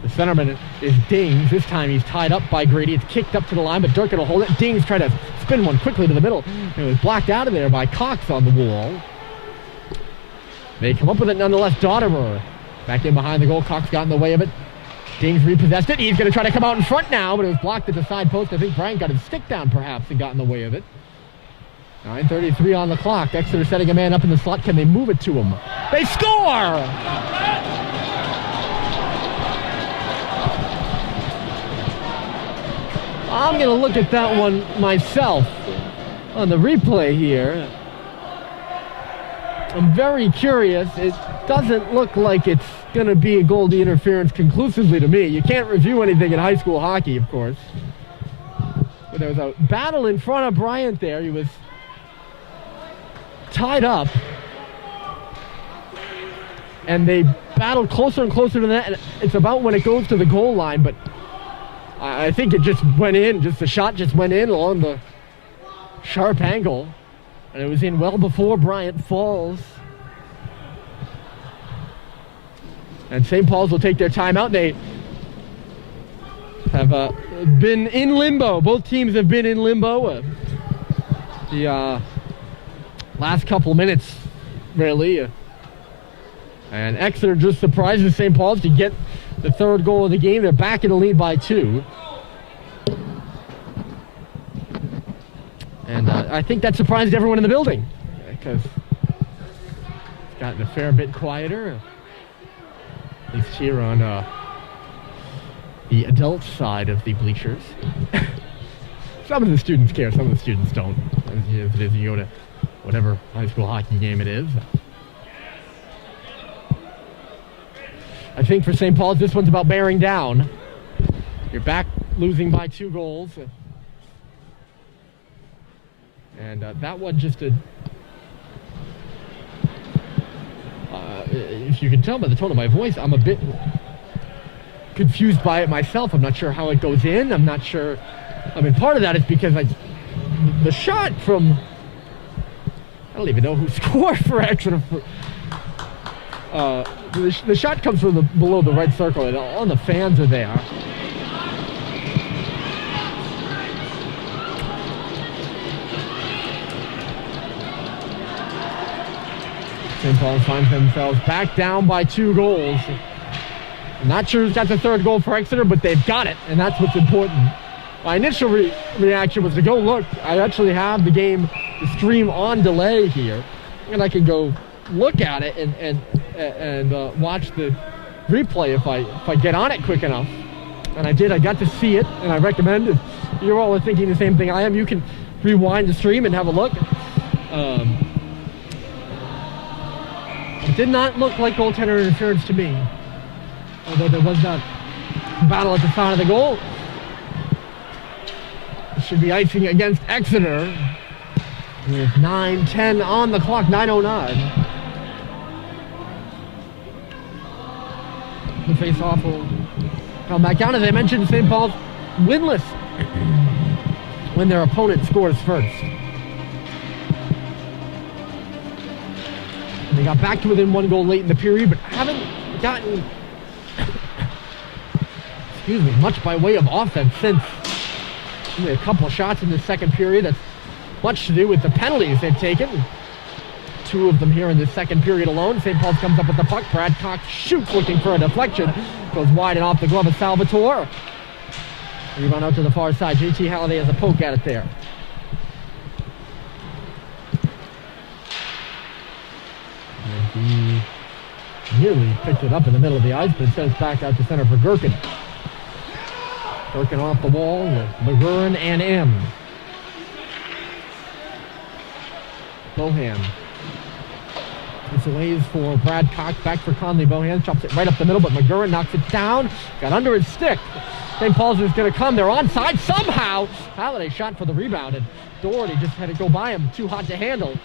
The centerman is Dings. This time he's tied up by Grady. It's kicked up to the line, but Durkin will hold it. Dings tried to spin one quickly to the middle. It was blocked out of there by Cox on the wall. They come up with it nonetheless. Dotterer back in behind the goal. Cox got in the way of it. Dings repossessed it. He's going to try to come out in front now, but it was blocked at the side post. I think Bryant got his stick down perhaps and got in the way of it. 9:33 on the clock. Exeter setting a man up in the slot. Can they move it to him? They score! I'm going to look at that one myself on the replay here. I'm very curious. It doesn't look like it's going to be a goalie interference conclusively to me. You can't review anything in high school hockey, of course. But there was a battle in front of Bryant there. He was tied up. And they battled closer and closer to the net. And it's about when it goes to the goal line, but I think it just went in. The shot just went in along the sharp angle. And it was in well before Bryant falls. And St. Paul's will take their timeout. They have been in limbo. Both teams have been in limbo. The last couple minutes, really. And Exeter just surprises St. Paul's to get the third goal of the game. They're back in the lead by 2. And I think that surprised everyone in the building because it's gotten a fair bit quieter, at least here on the adult side of the bleachers. Some of the students care, some of the students don't. If it is, you go to whatever high school hockey game it is. I think for St. Paul's, this one's about bearing down. You're back losing by 2 goals. And that one just if you can tell by the tone of my voice, I'm a bit confused by it myself. I'm not sure how it goes in. I'm not sure. I mean, part of that is because the shot from, I don't even know who scored for Exeter. The shot comes from below the right circle, and all the fans are there. St. Paul finds themselves back down by 2 goals. I'm not sure who's got the third goal for Exeter, but they've got it, and that's what's important. My initial reaction was to go look. I actually have the game, the stream on delay here, and I can go look at it and watch the replay if I get on it quick enough. And I did. I got to see it, and I recommend if you all are thinking the same thing I am, you can rewind the stream and have a look. It did not look like goaltender interference to me, although there was that battle at the side of the goal. It should be icing against Exeter with 9:10 on the clock, 9:09. The face-off will come back down. As I mentioned, St. Paul's winless when their opponent scores first. They got back to within 1 goal late in the period, but haven't gotten much by way of offense since. Only a couple shots in the second period. That's much to do with the penalties they've taken. 2 of them here in the second period alone. St. Paul's comes up with the puck. Brad Cox shoots looking for a deflection. Goes wide and off the glove of Salvatore. Rebound out to the far side. JT Halliday has a poke at it there. And he nearly picked it up in the middle of the ice, but sends back out to center for Gherkin. Gherkin off the wall with McGurran and M. Bohan. This aways for Brad Cox, back for Conley Bohan, chops it right up the middle, but McGurran knocks it down, got under his stick. St. Paul's is going to come, they're onside somehow. Halliday shot for the rebound, and Doherty just had to go by him, too hot to handle.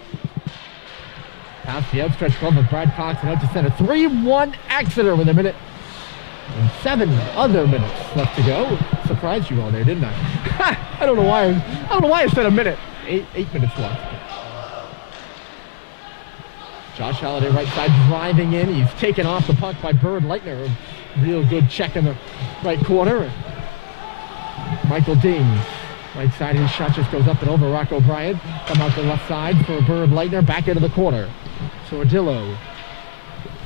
Past the outstretched glove of Brad Cox and out to center. 3-1 Exeter with a minute and 7 other minutes left to go. Surprised you all there, didn't I? I don't know why I said a minute. 8 minutes left. Josh Halliday right side driving in. He's taken off the puck by Bird Leitner. A real good check in the right corner. Michael Dings. Right side, his shot just goes up and over Rocco Bryant. Come out the left side for Bird Leitner. Back into the corner. Sordillo.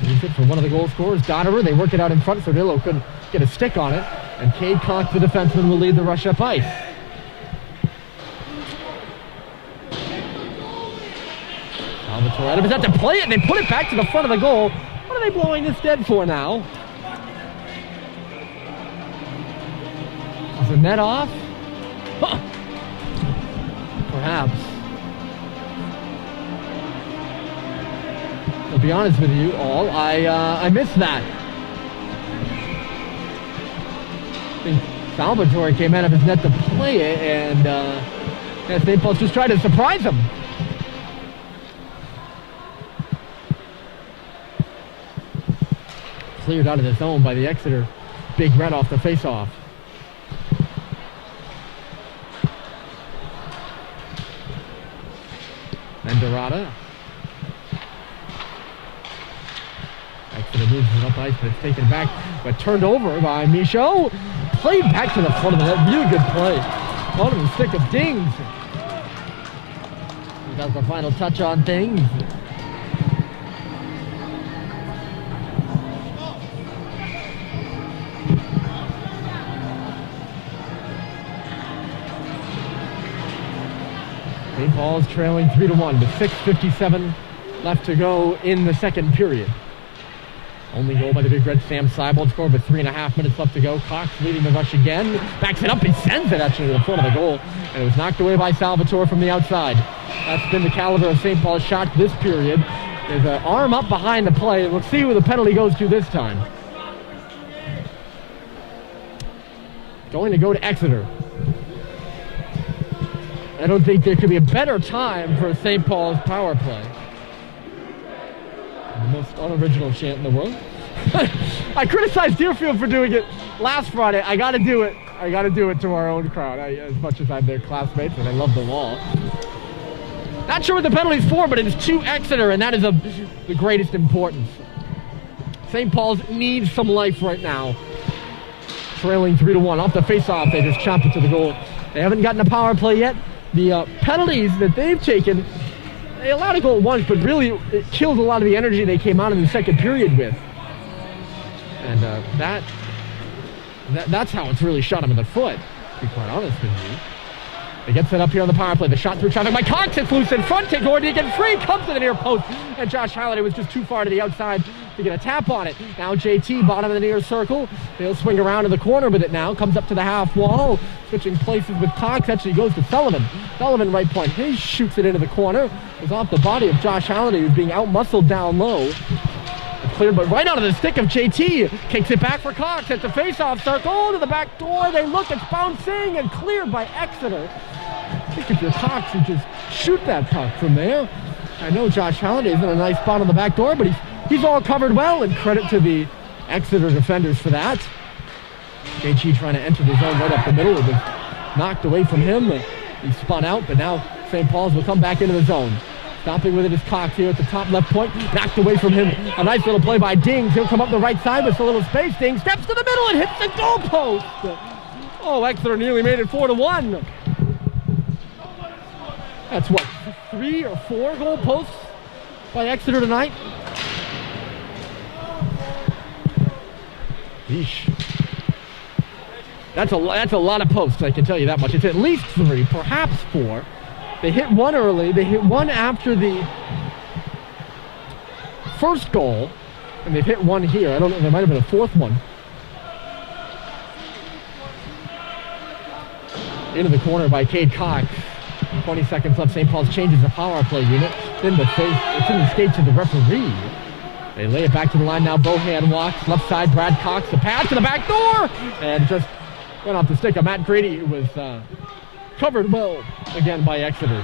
He's it for one of the goal scorers. Dotterer. They work it out in front. Sordillo couldn't get a stick on it. And Cade Cox, the defenseman, will lead the rush up ice. Salvatore out of his net to play it, and they put it back to the front of the goal. What are they blowing this dead for now? Is the net off? Huh. Perhaps. To be honest with you all, I missed that. I think Salvatore came out of his net to play it, and St. Paul's just tried to surprise him. Cleared out of the zone by the Exeter Big Red off the face-off. Mendorada. Exeter moves it up ice, but it's taken back, but turned over by Michaud. Played back to the front of the net. Really good play. Out of the stick of Dings. He does the final touch on things. St. Paul's trailing 3-1 with 6:57 left to go in the second period. Only goal by the Big Red, Sam Seibold, scored with 3.5 minutes left to go. Cox leading the rush again. Backs it up and sends it actually to the front of the goal. And it was knocked away by Salvatore from the outside. That's been the caliber of St. Paul's shot this period. There's an arm up behind the play. Let's see where the penalty goes to this time. Going to go to Exeter. I don't think there could be a better time for St. Paul's power play. The most unoriginal chant in the world. I criticized Deerfield for doing it last Friday. I got to do it. I got to do it to our own crowd. As much as I'm their classmates and I love them all. Not sure what the penalty's for, but it is to Exeter, and that is of the greatest importance. St. Paul's needs some life right now. Trailing 3-1 off the face-off. They just chopped it to the goal. They haven't gotten a power play yet. The penalties that they've taken, they allowed a goal once, but really it killed a lot of the energy they came out in the second period with. And that's how it's really shot them in the foot, to be quite honest with you. They get set up here on the power play. The shot through traffic by Cox. It's loose in front. Gordy again free. Comes to the near post. And Josh Halliday was just too far to the outside to get a tap on it. Now JT, bottom of the near circle. He'll swing around to the corner with it now. Comes up to the half wall. Switching places with Cox. Actually goes to Sullivan. Sullivan right point. He shoots it into the corner. It's off the body of Josh Halliday, who's being out-muscled down low. Cleared, but right out of the stick of JT. Kicks it back for Cox at the face-off circle. To the back door. They look. It's bouncing and cleared by Exeter. I think if you're Cox, you just shoot that puck from there. I know Josh Halliday's in a nice spot on the back door, but he's all covered well, and credit to the Exeter defenders for that. JT trying to enter the zone right up the middle. It was knocked away from him. He spun out, but now St. Paul's will come back into the zone. Stopping with it is Cox here at the top left point. Knocked away from him. A nice little play by Dings. He'll come up the right side with a little space. Dings steps to the middle and hits the goalpost. Oh, Exeter nearly made it 4-1. That's what, 3 or 4 goal posts by Exeter tonight? Yeesh. That's a lot of posts, I can tell you that much. It's at least 3, perhaps 4. They hit one early. They hit one after the first goal, and they've hit one here. I don't know, there might have been a 4th one. Into the corner by Cade Cox. 20 seconds left. St. Paul's changes the power play unit. Then the face. It's in the skate to the referee. They lay it back to the line now. Bohan walks. Left side, Brad Cox. The pass to the back door. And just went off the stick of Matt Grady, who was covered well again by Exeter.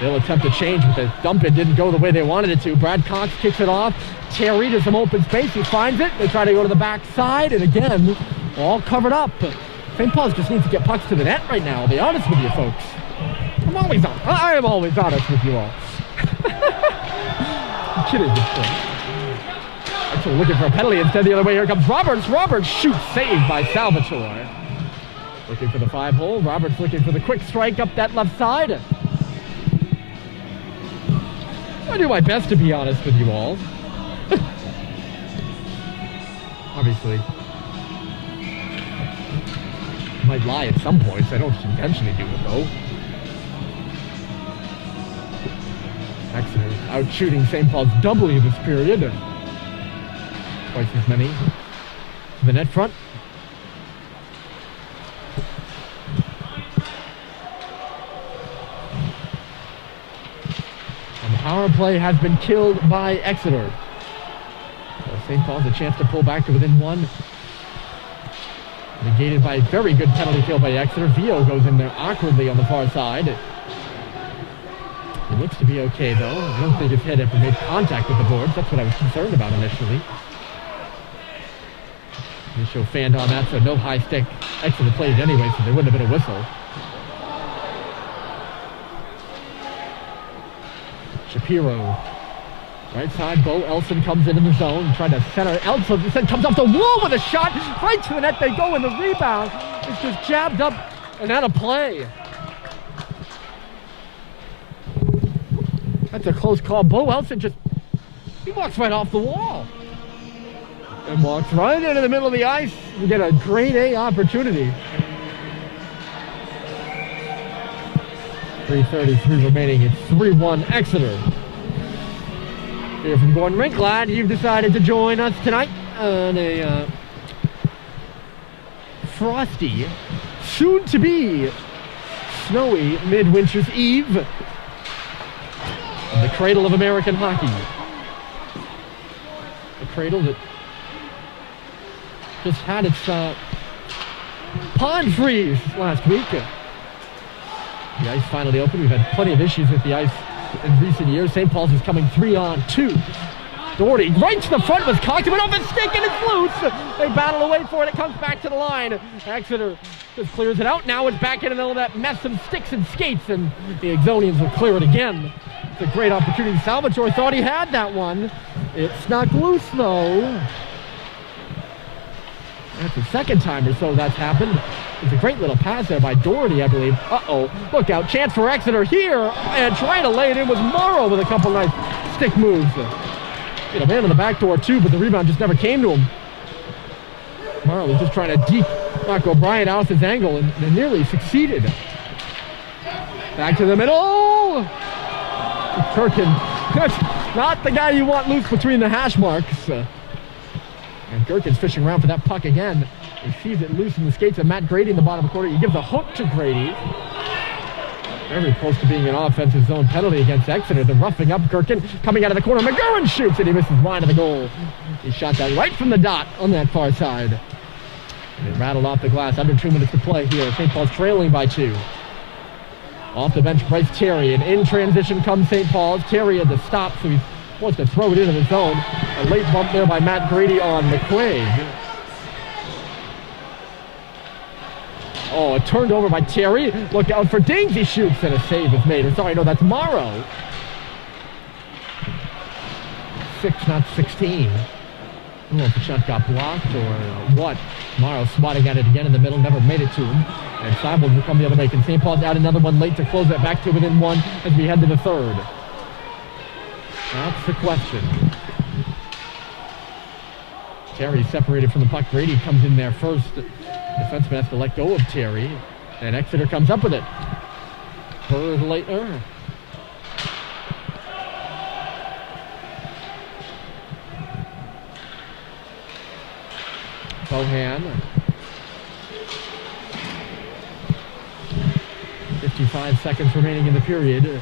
They'll attempt to change, but the dump it didn't go the way they wanted it to. Brad Cox kicks it off. Terry to some open space. He finds it. They try to go to the back side. And again, all covered up. St. Paul's just needs to get pucks to the net right now. I'll be honest with you, folks. I am always honest with you all. I'm kidding this point. Actually looking for a penalty instead the other way. Here comes Roberts. Roberts shoots, saved by Salvatore. Looking for the 5-hole. Roberts looking for the quick strike up that left side. I do my best to be honest with you all. Obviously. Might lie at some points. I don't intentionally do it though. Exeter out shooting St. Paul's doubly this period. Twice as many to the net front. And the power play has been killed by Exeter. So St. Paul's a chance to pull back to within one. Negated by a very good penalty kill by Exeter. Vio goes in there awkwardly on the far side. It looks to be okay though. I don't think his head ever made contact with the boards. That's what I was concerned about initially. Initial fanned on that, so no high stick. Exeter played anyway, so there wouldn't have been a whistle. Shapiro. Right side, Bo Elson comes in the zone, trying to center. Elson comes off the wall with a shot. Right to the net they go, and the rebound is just jabbed up and out of play. That's a close call. Bo Elson he walks right off the wall. And walks right into the middle of the ice. You get a grade A opportunity. 3:33 remaining. It's 3-1 Exeter. Here from Gordon Rink. Glad you've decided to join us tonight on a frosty, soon-to-be snowy midwinter's eve of the cradle of American hockey. A cradle that just had its pond freeze last week. The ice finally opened. We've had plenty of issues with the ice in recent years. St. Paul's is coming 3-on-2. Doherty right to the front was cocked. It went off his stick and it's loose. They battle away for it. It comes back to the line. Exeter just clears it out. Now it's back in the middle of that mess of sticks and skates, and the Exonians will clear it again. It's a great opportunity. Salvatore thought he had that one. It snuck loose though. That's the second time or so that's happened. It's a great little pass there by Doherty, I believe. Uh-oh. Look out. Chance for Exeter here. And trying to lay it in was Morrow with a couple nice stick moves. You know, man on the back door too, but the rebound just never came to him. Morrow was just trying to knock O'Brien out of his angle and nearly succeeded. Back to the middle. Kirkin. That's not the guy you want loose between the hash marks. And Gherkin's fishing around for that puck again. He sees it loose in the skates of Matt Grady in the bottom corner. He gives a hook to Grady. Very close to being an offensive zone penalty against Exeter. The roughing up Gherkin coming out of the corner. McGurran shoots and he misses wide of the goal. He shot that right from the dot on that far side. And it rattled off the glass. Under 2 minutes to play here. St. Paul's trailing by 2. Off the bench, Bryce Terry. And in transition comes St. Paul's. Terry had to stop, so he's forced to throw it into the zone. A late bump there by Matt Grady on McQuaig. Oh, it turned over by Terry. Look out for Dings. He shoots and a save is made. Sorry, no, that's Morrow. 6, not 16. I don't know if the shot got blocked or what. Morrow swatting at it again in the middle. Never made it to him. And Seibold will come the other way. Can St. Paul's add another one late to close that back to within 1 as we head to the third? That's the question. Terry separated from the puck. Grady comes in there first. Defenseman has to let go of Terry. And Exeter comes up with it. Bird later. Bohan. 55 seconds remaining in the period.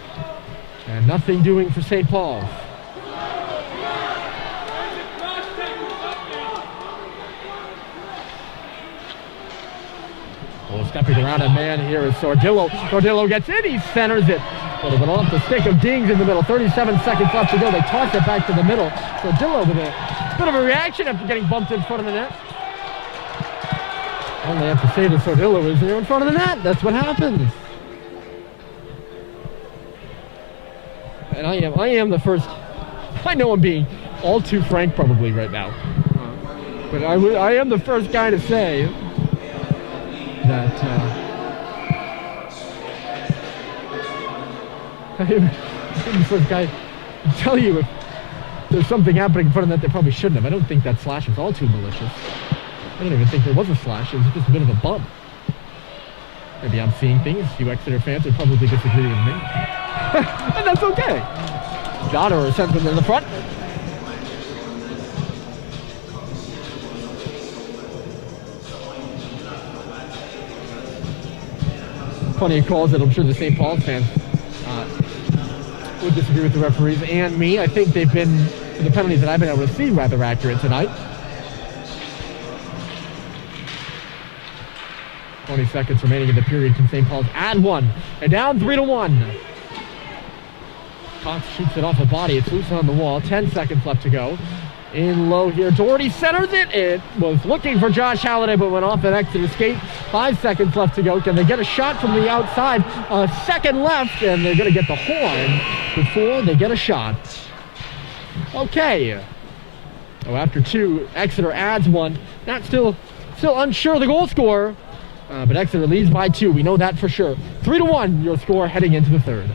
And nothing doing for St. Paul. Well, stepping around a man here is Sordillo. Sordillo gets in, he centers it. But it went off the stick of Dings in the middle. 37 seconds left to go. They toss it back to the middle. Sordillo with a bit of a reaction after getting bumped in front of the net. All they have to say to Sordillo is they're in front of the net. That's what happens. And I am the first. I know I'm being all too frank probably right now. But I am the first guy to say that I'm the first guy to tell you if there's something happening in front of that they probably shouldn't have. I don't think that slash was all too malicious. I don't even think there was a slash. It was just a bit of a bump. Maybe I'm seeing things. You Exeter fans would probably disagree with me. And that's okay. Jotter sends him in the front. Plenty of calls that I'm sure the St. Paul's fans would disagree with the referees and me. I think they've been, for the penalties that I've been able to see, rather accurate tonight. 20 seconds remaining in the period. Can St. Paul's add one? And down 3-1. Cox shoots it off a body. It's loose on the wall. 10 seconds left to go. In low here. Doherty centers it. It was looking for Josh Halliday, but went off an exit escape. 5 seconds left to go. Can they get a shot from the outside? A second left, and they're going to get the horn before they get a shot. Okay. Oh, after two, Exeter adds one. Not still unsure of the goal scorer, but Exeter leads by 2. We know that for sure. 3-1, your score heading into the third.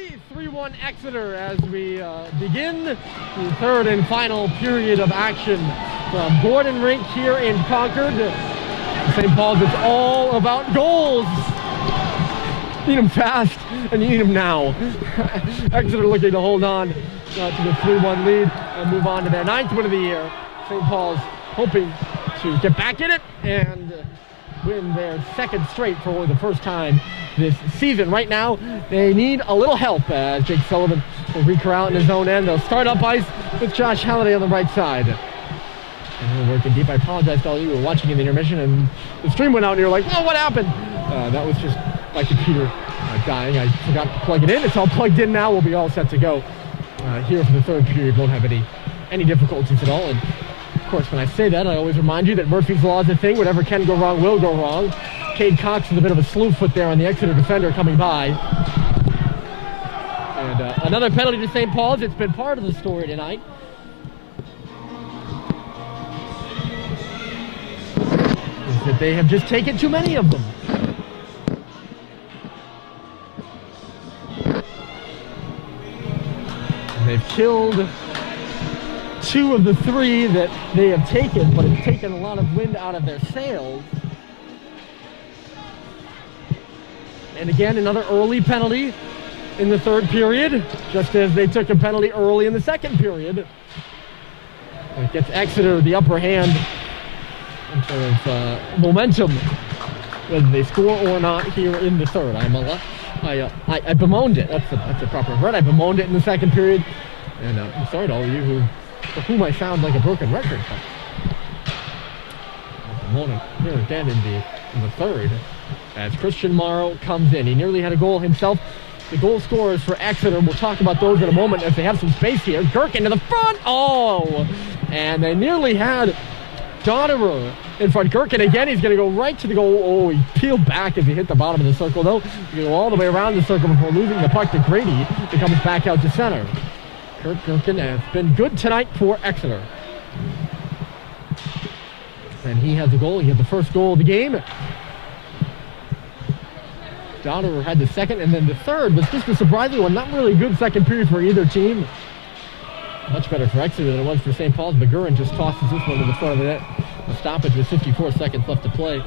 Holiday, 3-1 Exeter as we begin the third and final period of action from Gordon Rink here in Concord. St. Paul's, it's all about goals. Need them fast and you need them now. Exeter looking to hold on to the 3-1 lead and move on to their 9th win of the year. St. Paul's hoping to get back in it and win their 2nd straight for only the first time this season. Right now, they need a little help as Jake Sullivan will recorral in his own end. They'll start up ice with Josh Halliday on the right side. And we're working deep. I apologize to all you who were watching in the intermission and the stream went out and you're like, oh, what happened? That was just my computer dying. I forgot to plug it in. It's all plugged in now. We'll be all set to go here for the third period. Won't have any difficulties at all. And of course, when I say that, I always remind you that Murphy's Law is a thing. Whatever can go wrong will go wrong. Cade Cox is a bit of a slew foot there on the Exeter defender coming by. And another penalty to St. Paul's. It's been part of the story tonight. Is that they have just taken too many of them. And they've killed 2 of the 3 that they have taken, but it's taken a lot of wind out of their sails. And again, another early penalty in the third period, just as they took a penalty early in the second period. And it gets Exeter the upper hand in terms of momentum, whether they score or not here in the third. I bemoaned it. That's the proper word. I bemoaned it in the second period. And I'm sorry to all of you for whom I sound like a broken record. Bemoaning here again in the third as Christian Morrow comes in. He nearly had a goal himself. The goal scorers for Exeter, we'll talk about those in a moment as they have some space here. Gherkin to the front. Oh! And they nearly had Donnerer in front. Gherkin again, he's going to go right to the goal. Oh, he peeled back as he hit the bottom of the circle, though. He's going to go all the way around the circle before losing the puck to Grady. It comes back out to center. Kurt Gherkin has been good tonight for Exeter. And he has a goal. He had the first goal of the game. Donnerer had the second, and then the third was just a surprising one. Not really a good second period for either team. Much better for Exeter than it was for St. Paul's. McGurran just tosses this one to the front of the net. A stoppage with 54 seconds left to play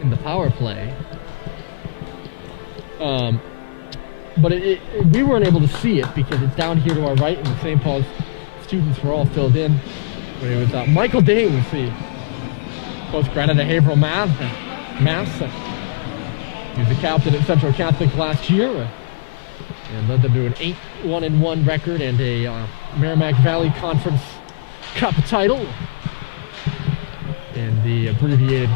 in the power play. But we weren't able to see it because it's down here to our right, and the St. Paul's students were all filled in. But it was Michael Dings, the postgraduate at Haverhill Mass. He was the captain at Central Catholic last year and led them to an 8-1-1 record and a Merrimack Valley Conference Cup title in the abbreviated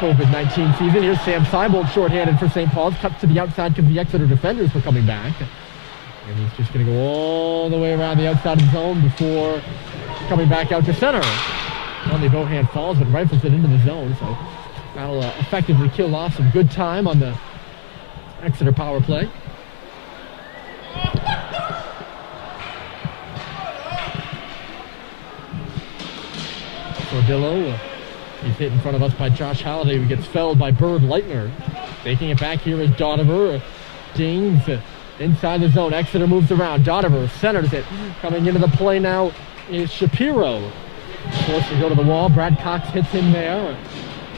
COVID-19 season. Here's Sam Seibold shorthanded for St. Paul's, cut to the outside because the Exeter defenders were coming back. And he's just going to go all the way around the outside of the zone before coming back out to center. Only Bohan falls but rifles it into the zone, so that'll effectively kill off some good time on the Exeter power play. Sordillo, he's hit in front of us by Josh Halliday, who gets felled by Bird Leitner. Taking it back here is Donnerer. Dings inside the zone. Exeter moves around. Donnerer centers it. Coming into the play now is Shapiro. Forced to go to the wall. Brad Cox hits him there.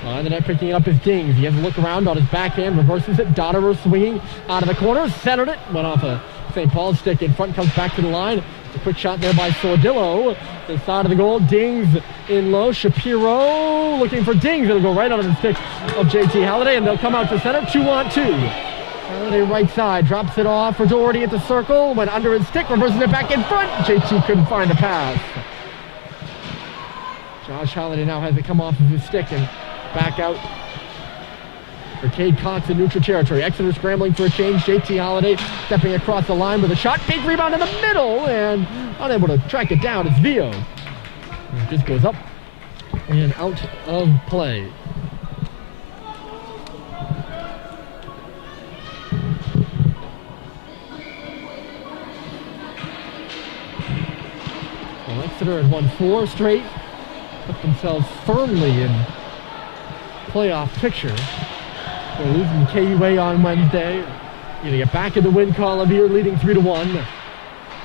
And then picking it up is Dings. He has a look around on his backhand, reverses it. Donnerer swinging out of the corner, centered it. Went off a St. Paul's stick in front, comes back to the line. A quick shot there by Sordillo. The side of the goal, Dings in low. Shapiro looking for Dings. It'll go right out of the stick of JT Halliday, and they'll come out to center. 2-on-2. Halliday right side, drops it off for Doherty at the circle. Went under his stick, reverses it back in front. JT couldn't find a pass. Josh Halliday now has it come off of his stick and back out for Cade Cox in neutral territory. Exeter scrambling for a change. JT Halliday stepping across the line with a shot. Big rebound in the middle and unable to track it down. It's Vio. It just goes up and out of play. Well, Exeter had won 4 straight. Put themselves firmly in playoff picture. They're losing KUA on Wednesday. Gonna get back in the win column here, leading 3-1.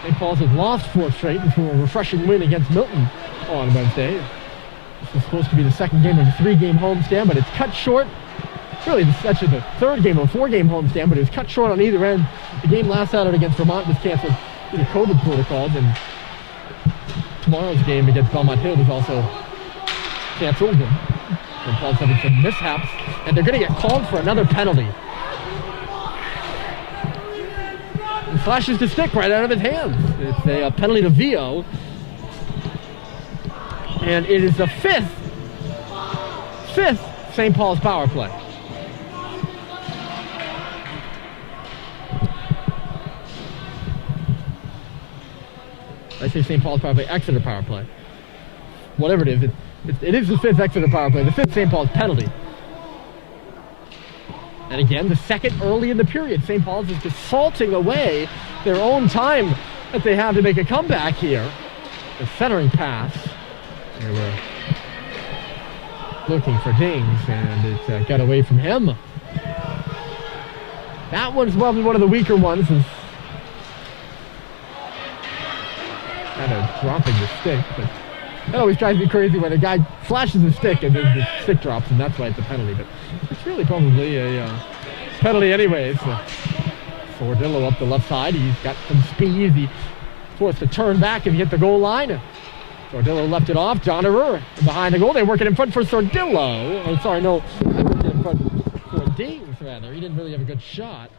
St. Paul's has lost 4 straight before a refreshing win against Milton on Wednesday. This was supposed to be the second game of a 3-game homestand, but it's cut short. Really, this is actually the third game of a 4-game homestand, but it was cut short on either end. The game last Saturday against Vermont was canceled due to COVID protocols, and tomorrow's game against Belmont Hill was also canceled. St. Paul's having some mishaps, and they're going to get called for another penalty. He flashes the stick right out of his hands. It's a penalty to Vio. And it is the fifth St. Paul's power play. I say St. Paul's power play, Exeter power play. Whatever it is, it is the 5th Exeter power play, the 5th St. Paul's penalty. And again, the second early in the period. St. Paul's is just salting away their own time that they have to make a comeback here. The centering pass. They were looking for Dings, and it got away from him. That one's probably one of the weaker ones. Is kind of dropping the stick, but that always drives me crazy when a guy flashes the stick and then the stick drops, and that's why it's a penalty. But it's really probably a penalty anyways. Sordillo up the left side. He's got some speed. He's forced to turn back if he hit the goal line. Sordillo left it off. Johnerer behind the goal. They work it in front for Sordillo. Oh, sorry, no. They worked it in front for Dings, rather. He didn't really have a good shot.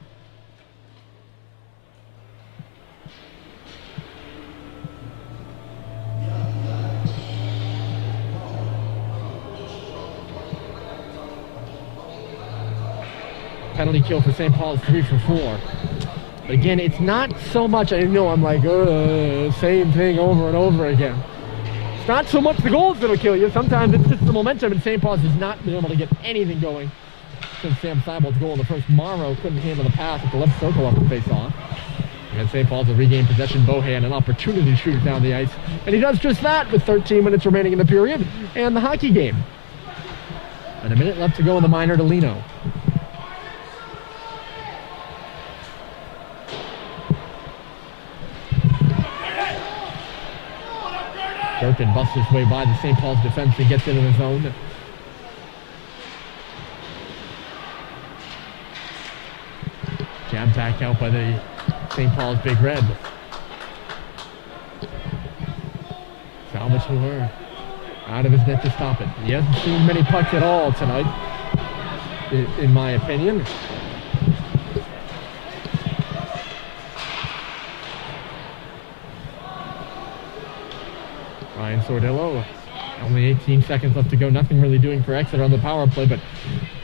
Penalty kill for St. Paul's, 3 for 4. But again, it's not so much, I know I'm like, same thing over and over again. It's not so much the goals that'll kill you. Sometimes it's just the momentum, and St. Paul's has not been able to get anything going since Sam Seibold's goal in the first. Morrow couldn't handle the pass at the left circle off the face-off. And St. Paul's will regain possession. Bohan, an opportunity to shoot it down the ice. And he does just that with 13 minutes remaining in the period and the hockey game. And a minute left to go in the minor to Lino. Durkin busts his way by the St. Paul's defense and gets into the zone. Jabbed back out by the St. Paul's Big Red. Salvage Hoover out of his net to stop it. He hasn't seen many pucks at all tonight, in my opinion. Ryan Sordillo, only 18 seconds left to go. Nothing really doing for Exeter on the power play, but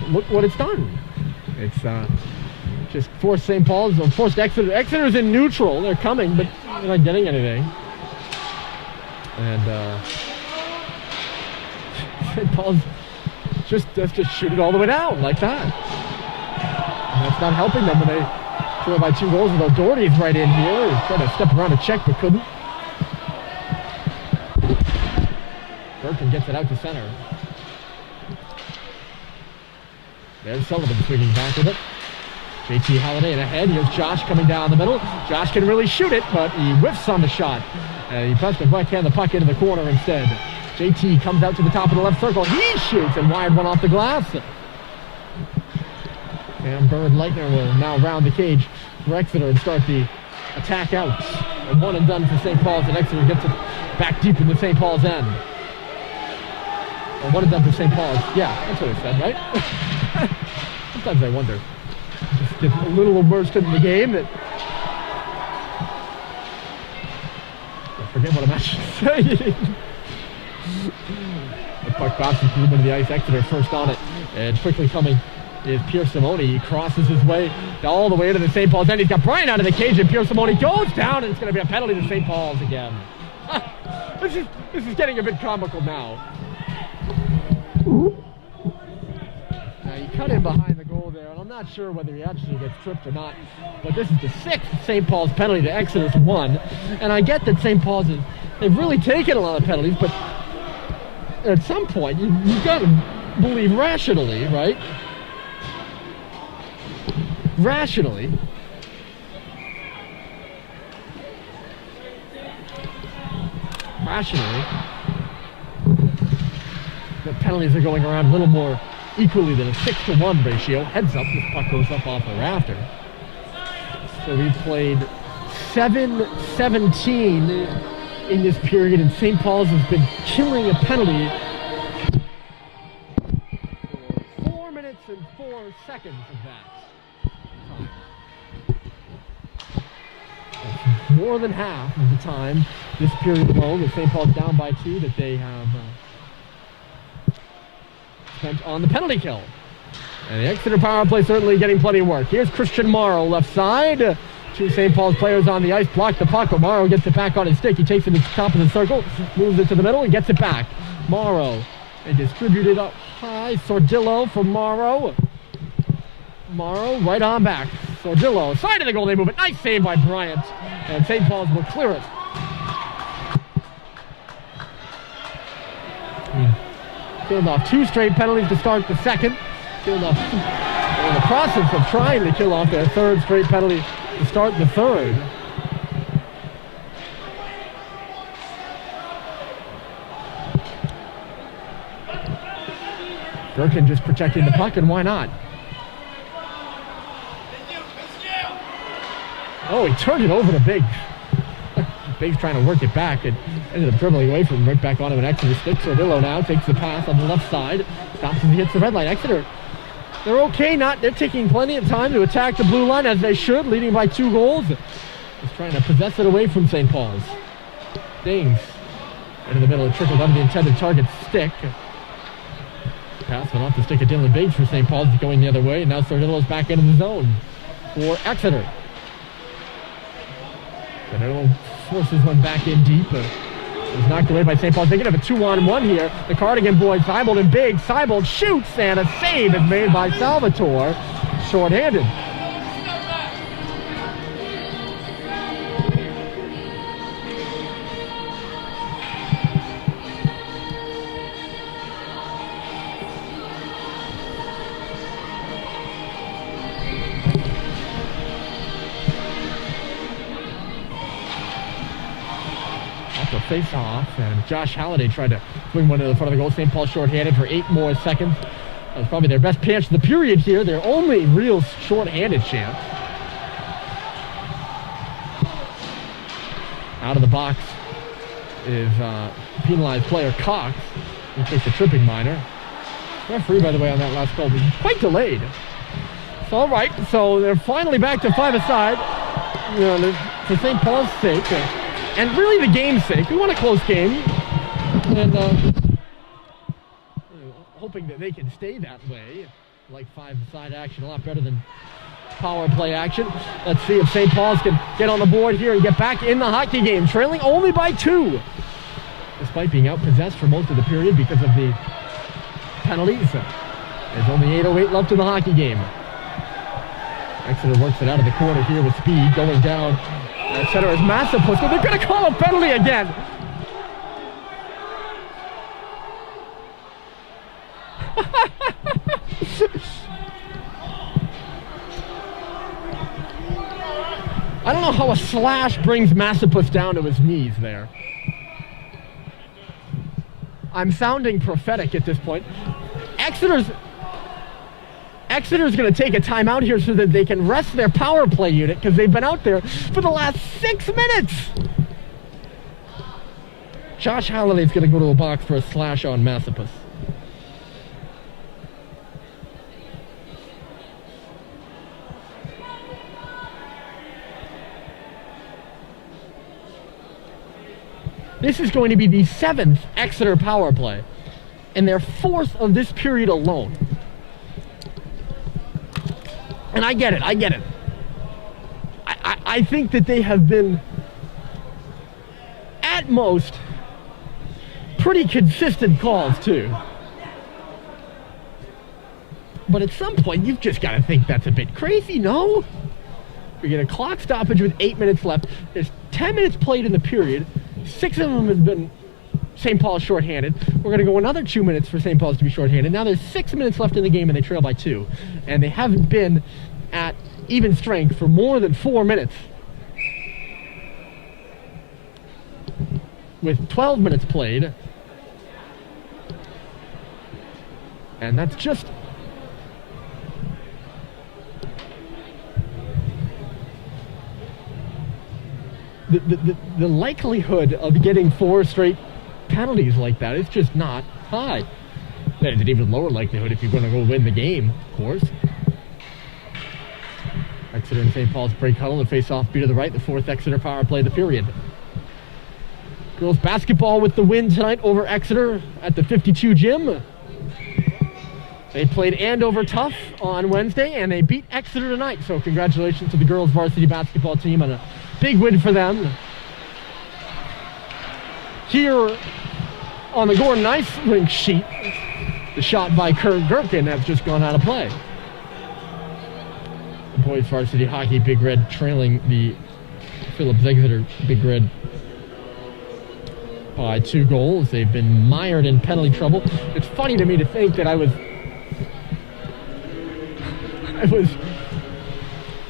look what it's done. It's just forced St. Paul's, forced Exeter. Exeter's in neutral. They're coming, but they're not getting anything. And St. Paul's just shoot it all the way down like that. And that's not helping them when they trail by 2 goals. Although Doherty's right in here. He's trying to step around a check, but couldn't. Durkin gets it out to center. There's Sullivan swinging back with it. JT Halliday in ahead. Here's Josh coming down the middle. Josh can really shoot it, but he whiffs on the shot. He pressed the backhand the puck into the corner instead. JT comes out to the top of the left circle. He shoots and wired one off the glass. And Bird Leitner will now round the cage for Exeter and start the attack out. A one and done for St. Paul's, and Exeter gets it back deep in the St. Paul's end. Or one and done for St. Paul's. Yeah, that's what it said, right? Sometimes I wonder. Just get a little immersed in the game that I forget what I'm actually saying. The puck bounces through into the ice. Exeter first on it, and quickly coming is Pierre Simone. He crosses his way all the way to the St. Paul's end. He's got Brian out of the cage, and Pierre Simone goes down, and it's going to be a penalty to St. Paul's again. This is getting a bit comical now. Now you cut in behind the goal there, and I'm not sure whether he actually gets tripped or not, but this is the 6th St. Paul's penalty to Exeter's 1. And I get that St. Paul's they've really taken a lot of penalties, but at some point you've got to believe rationally, right? Rationally, rationally. The penalties are going around a little more equally than a 6-to-1 ratio. Heads up, this puck goes up off the rafter. So we've played 7-17 in this period, and St. Paul's has been killing a penalty for 4 minutes and 4 seconds of that time. That's more than half of the time this period alone that St. Paul's down by 2 that they have spent on the penalty kill. And the Exeter power play certainly getting plenty of work. Here's Christian Morrow left side. 2 St. Paul's players on the ice block the puck, but Morrow gets it back on his stick. He takes it to the top of the circle, moves it to the middle, and gets it back. Morrow, they distribute it up high. Sordillo for Morrow. Morrow right on back. Sordillo, side of the goal, they move it. Nice save by Bryant. And St. Paul's will clear it. Killed off 2 straight penalties to start the second. Killed off in the process of trying to kill off their 3rd straight penalty to start the 3rd. Durkin just protecting the puck, and why not? Oh, he turned it over to Biggs. Biggs trying to work it back and ended up dribbling away from right back onto an Exeter stick. Sordillo now takes the pass on the left side. Stops as he hits the red line. Exeter, they're okay. They're taking plenty of time to attack the blue line as they should, leading by 2 goals. Just trying to possess it away from St. Paul's. Dings into the middle, it trickled under the intended target's stick. Pass went off the stick of Dylan Biggs for St. Paul's, going the other way, and now Sordillo's back into the zone for Exeter. Sordillo forces one back in deep. It was knocked away by St. Paul's. They can have a 2-on-1 here. The Cardigan boys, Seibold and Biggs. Seibold shoots, and a save is made by Salvatore, shorthanded. Face off, and Josh Halliday tried to swing one to the front of the goal. St. Paul shorthanded for 8 more seconds. That was probably their best chance of the period here. Their only real shorthanded chance. Out of the box is penalized player Cox, who takes a tripping minor. Referee, by the way, on that last goal was quite delayed. So, all right, so they're finally back to 5-a-side. You know, for St. Paul's sake. And really the game's sake. We want a close game. And hoping that they can stay that way. Like 5-a-side action, a lot better than power play action. Let's see if St. Paul's can get on the board here and get back in the hockey game. Trailing only by 2. Despite being outpossessed for most of the period because of the penalties. There's only 8:08 left in the hockey game. Exeter works it out of the corner here with speed, going down. Exeter is massive push, but they're going to call a penalty again. I don't know how a slash brings Massapus down to his knees there. I'm sounding prophetic at this point. Exeter's going to take a timeout here so that they can rest their power play unit because they've been out there for the last 6 minutes. Josh Halliday's going to go to the box for a slash on Massapus. This is going to be the 7th Exeter power play and their 4th of this period alone. And I get it. I think that they have been, at most, pretty consistent calls, too. But at some point, you've just got to think that's a bit crazy, no? We get a clock stoppage with 8 minutes left. There's 10 minutes played in the period. 6 of them have been St. Paul's shorthanded. We're going to go another 2 minutes for St. Paul's to be shorthanded. Now there's 6 minutes left in the game and they trail by 2. And they haven't been at even strength for more than 4 minutes. with 12 minutes played. And that's just... The likelihood of getting 4 straight penalties like that is just not high. There's an even lower likelihood if you're going to go win the game, of course. Exeter and St. Paul's break huddle. The face-off beat to the right. The 4th Exeter power play of the period. Girls basketball with the win tonight over Exeter at the 52 gym. They played Andover tough on Wednesday, and they beat Exeter tonight. So congratulations to the girls varsity basketball team on a big win for them. Here on the Gordon Ice Rink sheet, the shot by Kurt Gherkin has just gone out of play. The boys varsity hockey Big Red trailing the Phillips Exeter Big Red by 2 goals. They've been mired in penalty trouble. It's funny to me to think that I was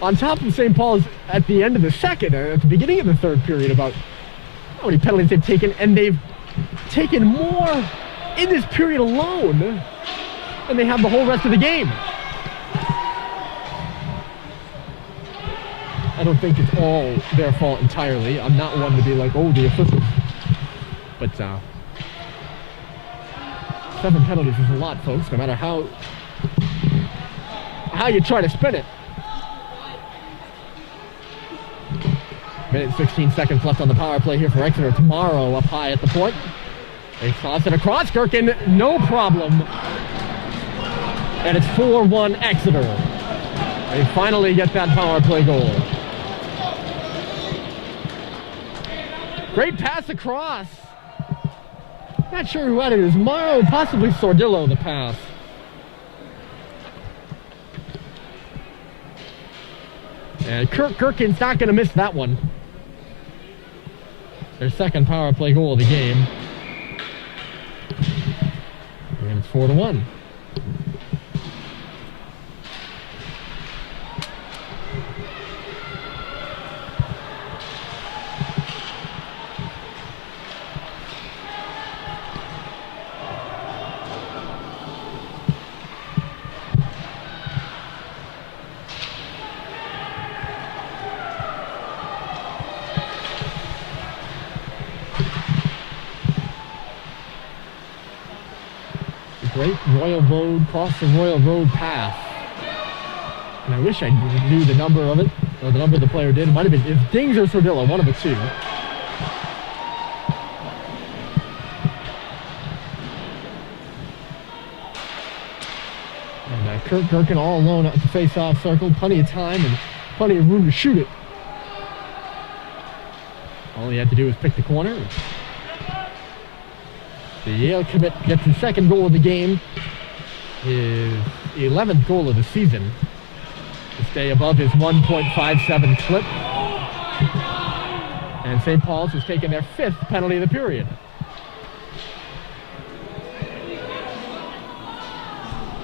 on top of St. Paul's at the end of the second, at the beginning of the third period, about how many penalties they've taken, and they've taken more in this period alone than they have the whole rest of the game. I don't think it's all their fault entirely. I'm not one to be like, oh, the officials. But 7 penalties is a lot, folks, no matter how you try to spin it. Minute and 16 seconds left on the power play here for Exeter. Tomorrow up high at the point. They toss it across. Gherkin, no problem. And it's 4-1 Exeter. They finally get that power play goal. Great pass across. Not sure who had it. It was Morrow, possibly Sordillo, the pass. And Kurt Gherkin's not going to miss that one. Their second power play goal of the game. And it's 4-1. Great Royal Road, cross the Royal Road path. And I wish I knew the number of it, or the number the player did. It might have been it's Dings or Sordillo, one of the two. And Kurt Gherkin all alone at the face-off circle. Plenty of time and plenty of room to shoot it. All he had to do was pick the corner. The Yale commit gets his second goal of the game, his 11th goal of the season, to stay above his 1.57 clip. And St. Paul's has taken their 5th penalty of the period.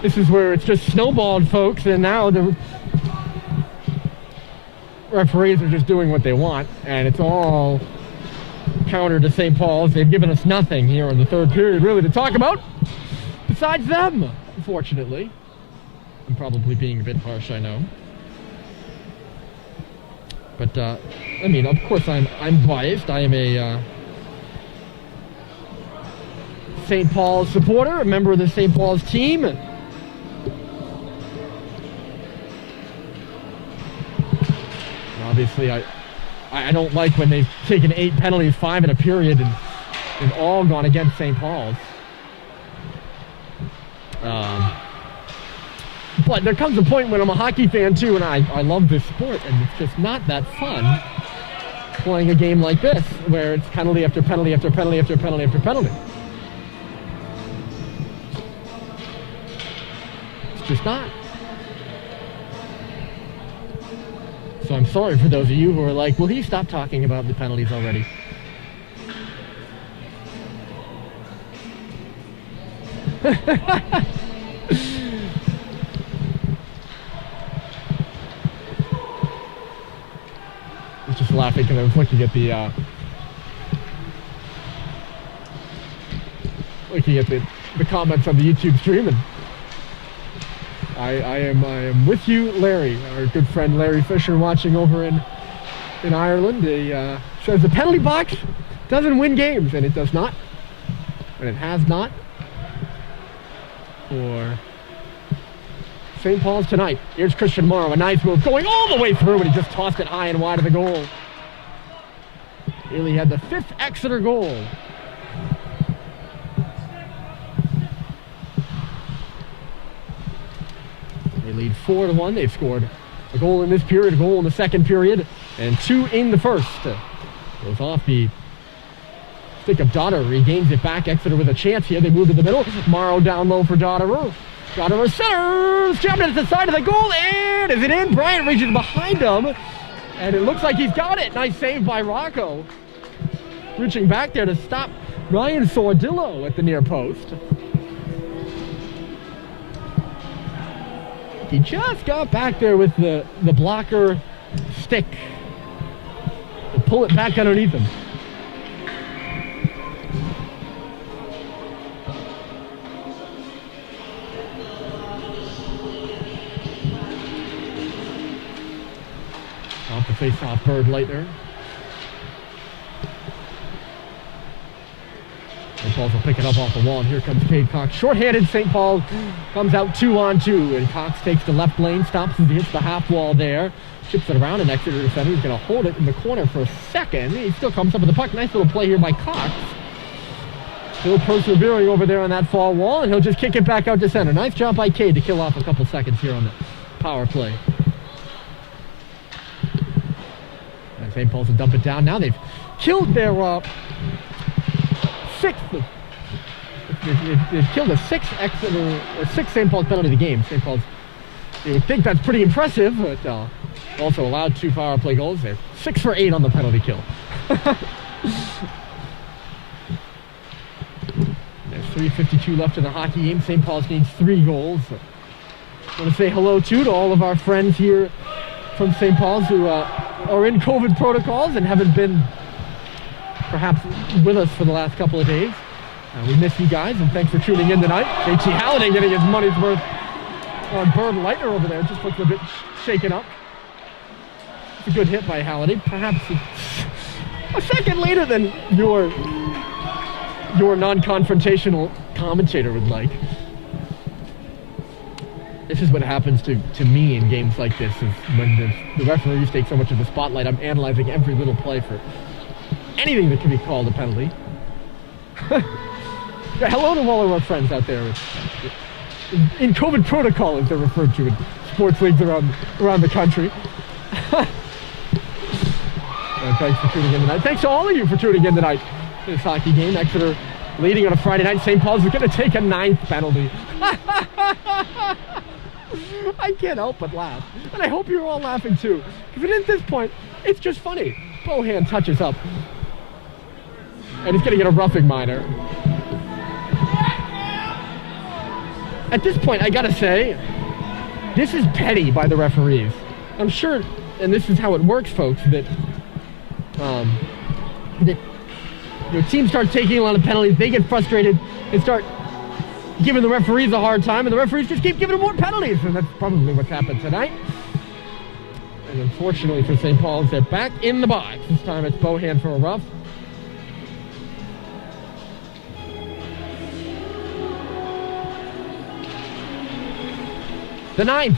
This is where it's just snowballed, folks, and now the referees are just doing what they want, and it's all counter to St. Paul's. They've given us nothing here in the third period really to talk about besides them, unfortunately. I'm probably being a bit harsh, I know. But I mean, of course I'm biased. I am a St. Paul's supporter, a member of the St. Paul's team. Obviously I don't like when they've taken 8 penalties, 5 in a period, and they've all gone against St. Paul's. But there comes a point when I'm a hockey fan too, and I love this sport, and it's just not that fun playing a game like this, where it's penalty after penalty after penalty after penalty after penalty. It's just not. So I'm sorry for those of you who are like, will he stop talking about the penalties already? I was just laughing because I was looking at the looking at the comments on the YouTube stream, and I am with you, Larry, our good friend Larry Fisher, watching over in Ireland. He says the penalty box doesn't win games, and it does not, and it has not for St. Paul's tonight. Here's Christian Morrow, a nice move, going all the way through, and he just tossed it high and wide of the goal. Really had the 5th Exeter goal. They lead 4-1. They've scored a goal in this period, a goal in the second period, and 2 in the first. Goes off the stick of Dotterer. Regains it back. Exeter with a chance here. They move to the middle. Morrow down low for Dotterer. Dotterer centers. Jumping at the side of the goal. And is it in? Bryant reaches behind him. And it looks like he's got it. Nice save by Rocco. Reaching back there to stop Ryan Sordillo at the near post. He just got back there with the blocker stick to pull it back underneath him. Off the face-off, Bird Leitner. St. Paul's will pick it up off the wall, and here comes Cade Cox. Short-handed, St. Paul comes out 2-on-2, and Cox takes the left lane, stops as he hits the half wall there, chips it around an Exeter defender. He's going to hold it in the corner for a second. He still comes up with the puck. Nice little play here by Cox. Still persevering over there on that far wall, and he'll just kick it back out to center. Nice job by Cade to kill off a couple seconds here on the power play. And St. Paul's will dump it down. Now they've killed their 6th. They've killed a 6th Exeter or 6th St. Paul's penalty of the game. St. Paul's, you would think that's pretty impressive, but also allowed 2 power play goals. They're 6 for 8 on the penalty kill. There's 3:52 left in the hockey game. St. Paul's needs 3 goals. I want to say hello to all of our friends here from St. Paul's who are in COVID protocols and haven't been perhaps with us for the last couple of days. We miss you guys, and thanks for tuning in tonight. J.T. Halliday getting his money's worth on Bird Leitner over there. Just looks a bit shaken up. It's a good hit by Halliday. Perhaps a second later than your non-confrontational commentator would like. This is what happens to me in games like this, is when the referees take so much of the spotlight. I'm analyzing every little play for anything that can be called a penalty. Hello to all of our friends out there in COVID protocol, as they're referred to in sports leagues around the country. And thanks for tuning in tonight. Thanks to all of you for tuning in tonight to this hockey game. Exeter leading on a Friday night. St. Paul's is going to take a 9th penalty. I can't help but laugh. And I hope you're all laughing too. Because at this point, it's just funny. Bohan touches up. And he's going to get a roughing minor. At this point, I got to say, this is petty by the referees. I'm sure, and this is how it works, folks, that your team starts taking a lot of penalties, they get frustrated and start giving the referees a hard time, and the referees just keep giving them more penalties, and that's probably what's happened tonight. And unfortunately for St. Paul's, they're back in the box. This time it's Bohan for a rough. The 9th,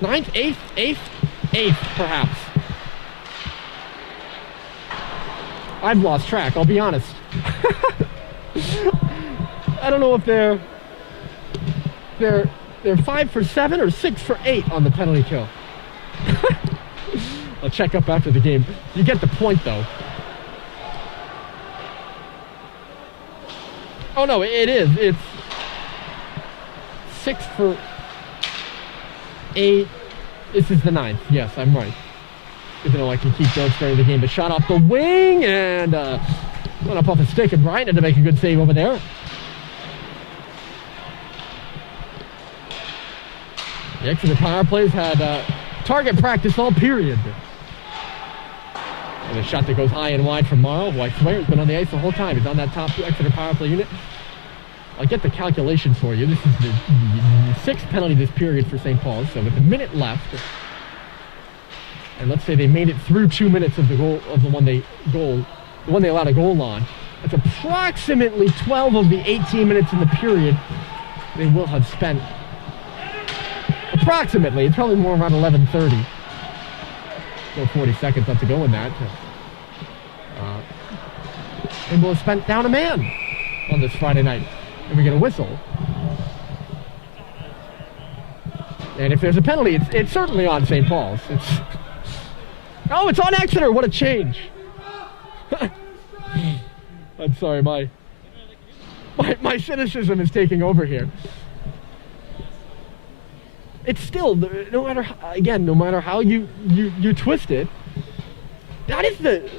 8th, perhaps. I've lost track, I'll be honest. I don't know if they're 5 for 7 or 6 for 8 on the penalty kill. I'll check up after the game. You get the point, though. Oh no, it is. It's 6 for 8. This is the 9th. Yes, I'm right. Even though I can keep notes during the game. But shot off the wing and went up off a stick, and Bryant had to make a good save over there. The Exeter power plays had target practice all period. And a shot that goes high and wide from Morrow, who I swear has been on the ice the whole time. He's on that top Exeter power play unit. I'll get the calculations for you. This is the sixth penalty this period for St. Paul's. So with a minute left, and let's say they made it through 2 minutes of the goal of the one they allowed a goal on. That's approximately 12 of the 18 minutes in the period they will have spent. Approximately, it's probably more around 11:30. Still 40 seconds left to go in that. And we'll have spent down a man on this Friday night. And we get a whistle. And if there's a penalty, it's certainly on St. Paul's. Oh, it's on Exeter. What a change. I'm sorry, my cynicism is taking over here. It's still, no matter how you twist it, that is the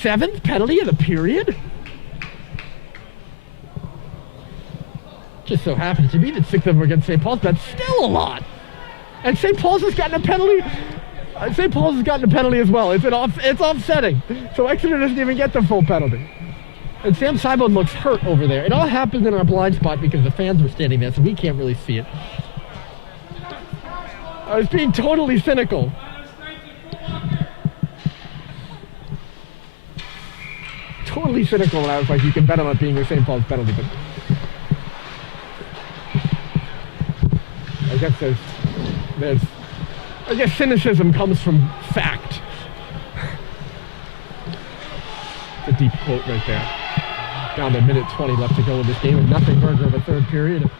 seventh penalty of the period. Just so happens to be that 6 of them are against St. Paul's. That's still a lot. And St. Paul's has gotten a penalty. St. Paul's has gotten a penalty as well. It's offsetting. So Exeter doesn't even get the full penalty. And Sam Seibel looks hurt over there. It all happened in our blind spot because the fans were standing there, so we can't really see it. I was being totally cynical. Totally cynical when I was like, you can bet on it being a St. Paul's penalty. But I guess cynicism comes from fact. It's a deep quote right there. Down to minute 20 left to go in this game, and nothing burger of a third period.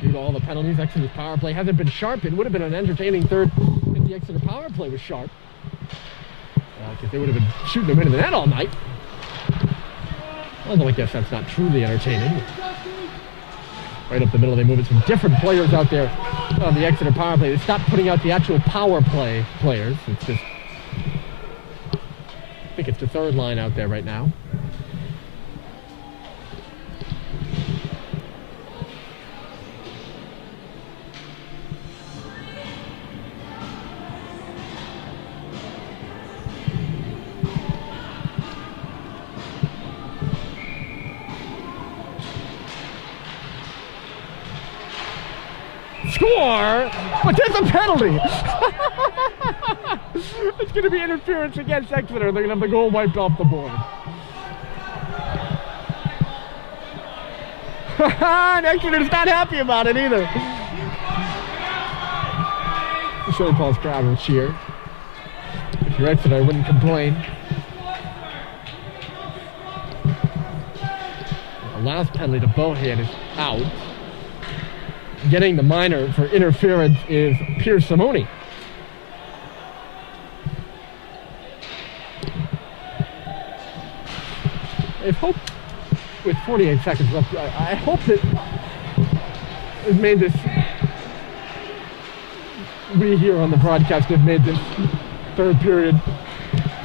Due to all the penalties, Exeter's power play hasn't been sharp. It would have been an entertaining third if the Exeter power play was sharp. Because they would have been shooting them into the net all night. Although I guess that's not truly entertaining. Right up the middle, they move it. Some different players out there on the Exeter power play. They stopped putting out the actual power play players. It's just, I think it's the third line out there right now. Score, but there's a penalty. It's going to be interference against Exeter. They're going to have the goal wiped off the board. And Exeter's not happy about it either. The St. Paul's crowd will cheer. If you're Exeter, I wouldn't complain. The last penalty to Bohan is out. Getting the minor for interference is Pierce Simoni. I hope, with 48 seconds left, I hope that it made this, we here on the broadcast have made this third period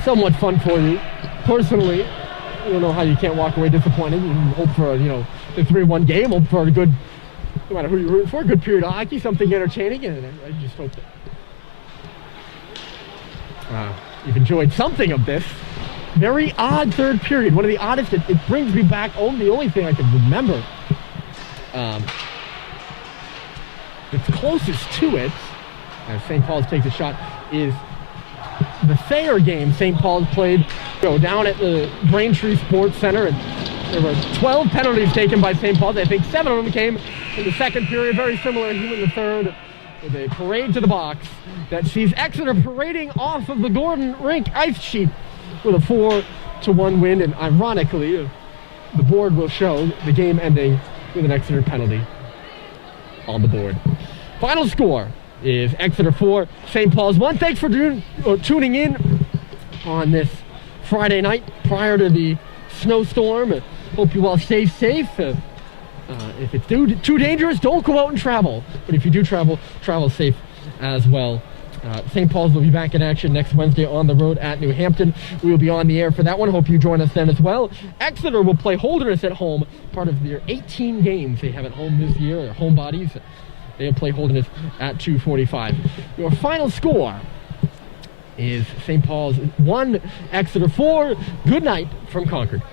somewhat fun for you. Personally, I don't know how you can't walk away disappointed. You hope for, the 3-1 game, hope for a good, no matter who you root for, a good period of hockey, something entertaining, and I just hope that you've enjoyed something of this. Very odd third period, one of the oddest. It brings me back home. The only thing I can remember that's closest to it, as St. Paul's takes a shot, is the Thayer game St. Paul's played down at the Braintree Sports Center, and there were 12 penalties taken by St. Paul's. I think 7 of them came in the second period, very similar here in the third, with a parade to the box that sees Exeter parading off of the Gordon Rink ice sheet with a 4-1 win, and ironically, the board will show the game ending with an Exeter penalty on the board. Final score is Exeter 4, St. Paul's 1. Thanks for tuning in on this Friday night prior to the snowstorm. Hope you all stay safe. If it's too dangerous, don't go out and travel. But if you do travel, travel safe as well. St. Paul's will be back in action next Wednesday on the road at New Hampton. We will be on the air for that one. Hope you join us then as well. Exeter will play Holderness at home, part of their 18 games they have at home this year, their home bodies. They'll play Holderness at 2:45. Your final score is St. Paul's 1, Exeter 4. Good night from Concord.